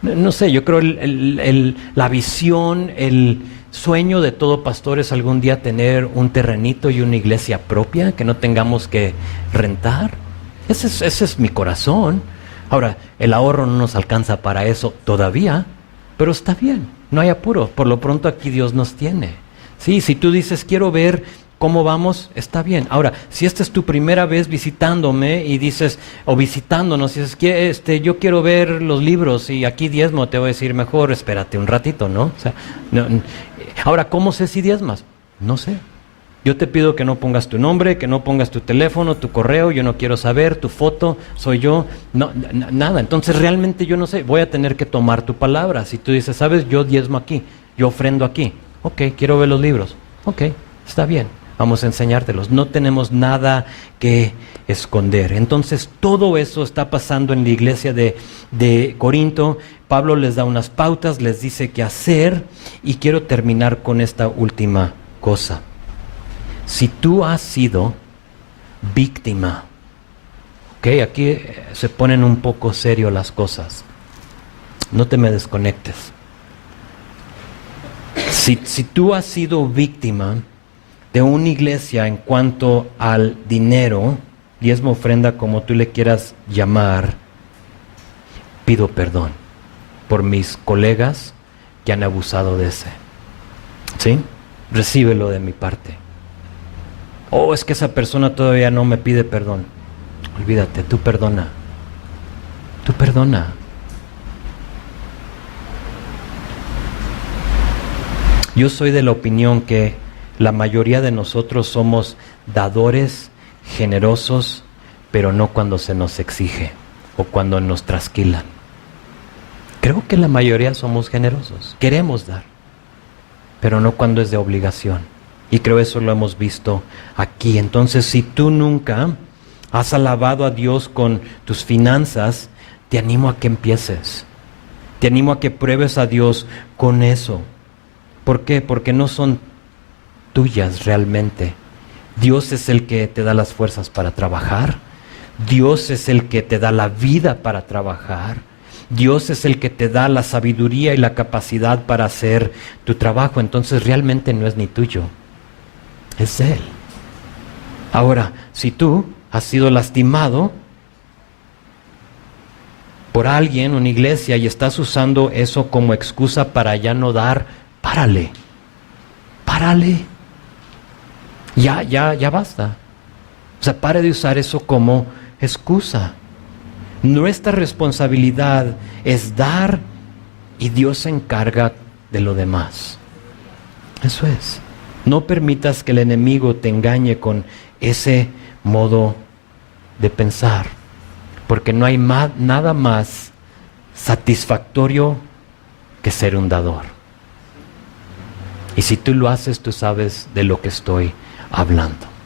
No sé, yo creo la visión, el sueño de todo pastor es algún día tener un terrenito y una iglesia propia que no tengamos que rentar. Ese es mi corazón. Ahora, el ahorro no nos alcanza para eso todavía, pero está bien, no hay apuro. Por lo pronto aquí Dios nos tiene. Sí, si tú dices, quiero ver cómo vamos, está bien. Ahora, si esta es tu primera vez visitándome y dices, o visitándonos, y dices, yo quiero ver los libros y aquí diezmo, te voy a decir, mejor espérate un ratito, ¿no? O sea, ahora, ¿cómo sé si diezmas? No sé. Yo te pido que no pongas tu nombre, que no pongas tu teléfono, tu correo, yo no quiero saber, tu foto, soy yo, no, nada. Entonces realmente yo no sé, voy a tener que tomar tu palabra. Si tú dices, sabes, yo diezmo aquí, yo ofrendo aquí, ok, quiero ver los libros, ok, está bien, vamos a enseñártelos. No tenemos nada que esconder. Entonces todo eso está pasando en la iglesia de Corinto. Pablo les da unas pautas, les dice qué hacer y quiero terminar con esta última cosa. Si tú has sido víctima, ok, aquí se ponen un poco serio las cosas. No te me desconectes. Si tú has sido víctima de una iglesia en cuanto al dinero, diezmo, ofrenda, como tú le quieras llamar, pido perdón por mis colegas que han abusado de ese. ¿Sí? Recíbelo de mi parte. Oh, es que esa persona todavía no me pide perdón. Olvídate, tú perdona. Tú perdona. Yo soy de la opinión que la mayoría de nosotros somos dadores, generosos, pero no cuando se nos exige o cuando nos trasquilan. Creo que la mayoría somos generosos, queremos dar, pero no cuando es de obligación. Y creo eso lo hemos visto aquí. Entonces, si tú nunca has alabado a Dios con tus finanzas, te animo a que empieces. Te animo a que pruebes a Dios con eso. ¿Por qué? Porque no son tuyas realmente. Dios es el que te da las fuerzas para trabajar. Dios es el que te da la vida para trabajar. Dios es el que te da la sabiduría y la capacidad para hacer tu trabajo. Entonces realmente no es ni tuyo. Es Él. Ahora, si tú has sido lastimado por alguien, una iglesia, y estás usando eso como excusa para ya no dar, párale. Párale. Ya basta. O sea, pare de usar eso como excusa. Nuestra responsabilidad es dar y Dios se encarga de lo demás. Eso es. No permitas que el enemigo te engañe con ese modo de pensar, porque no hay nada más satisfactorio que ser un dador. Y si tú lo haces, tú sabes de lo que estoy hablando.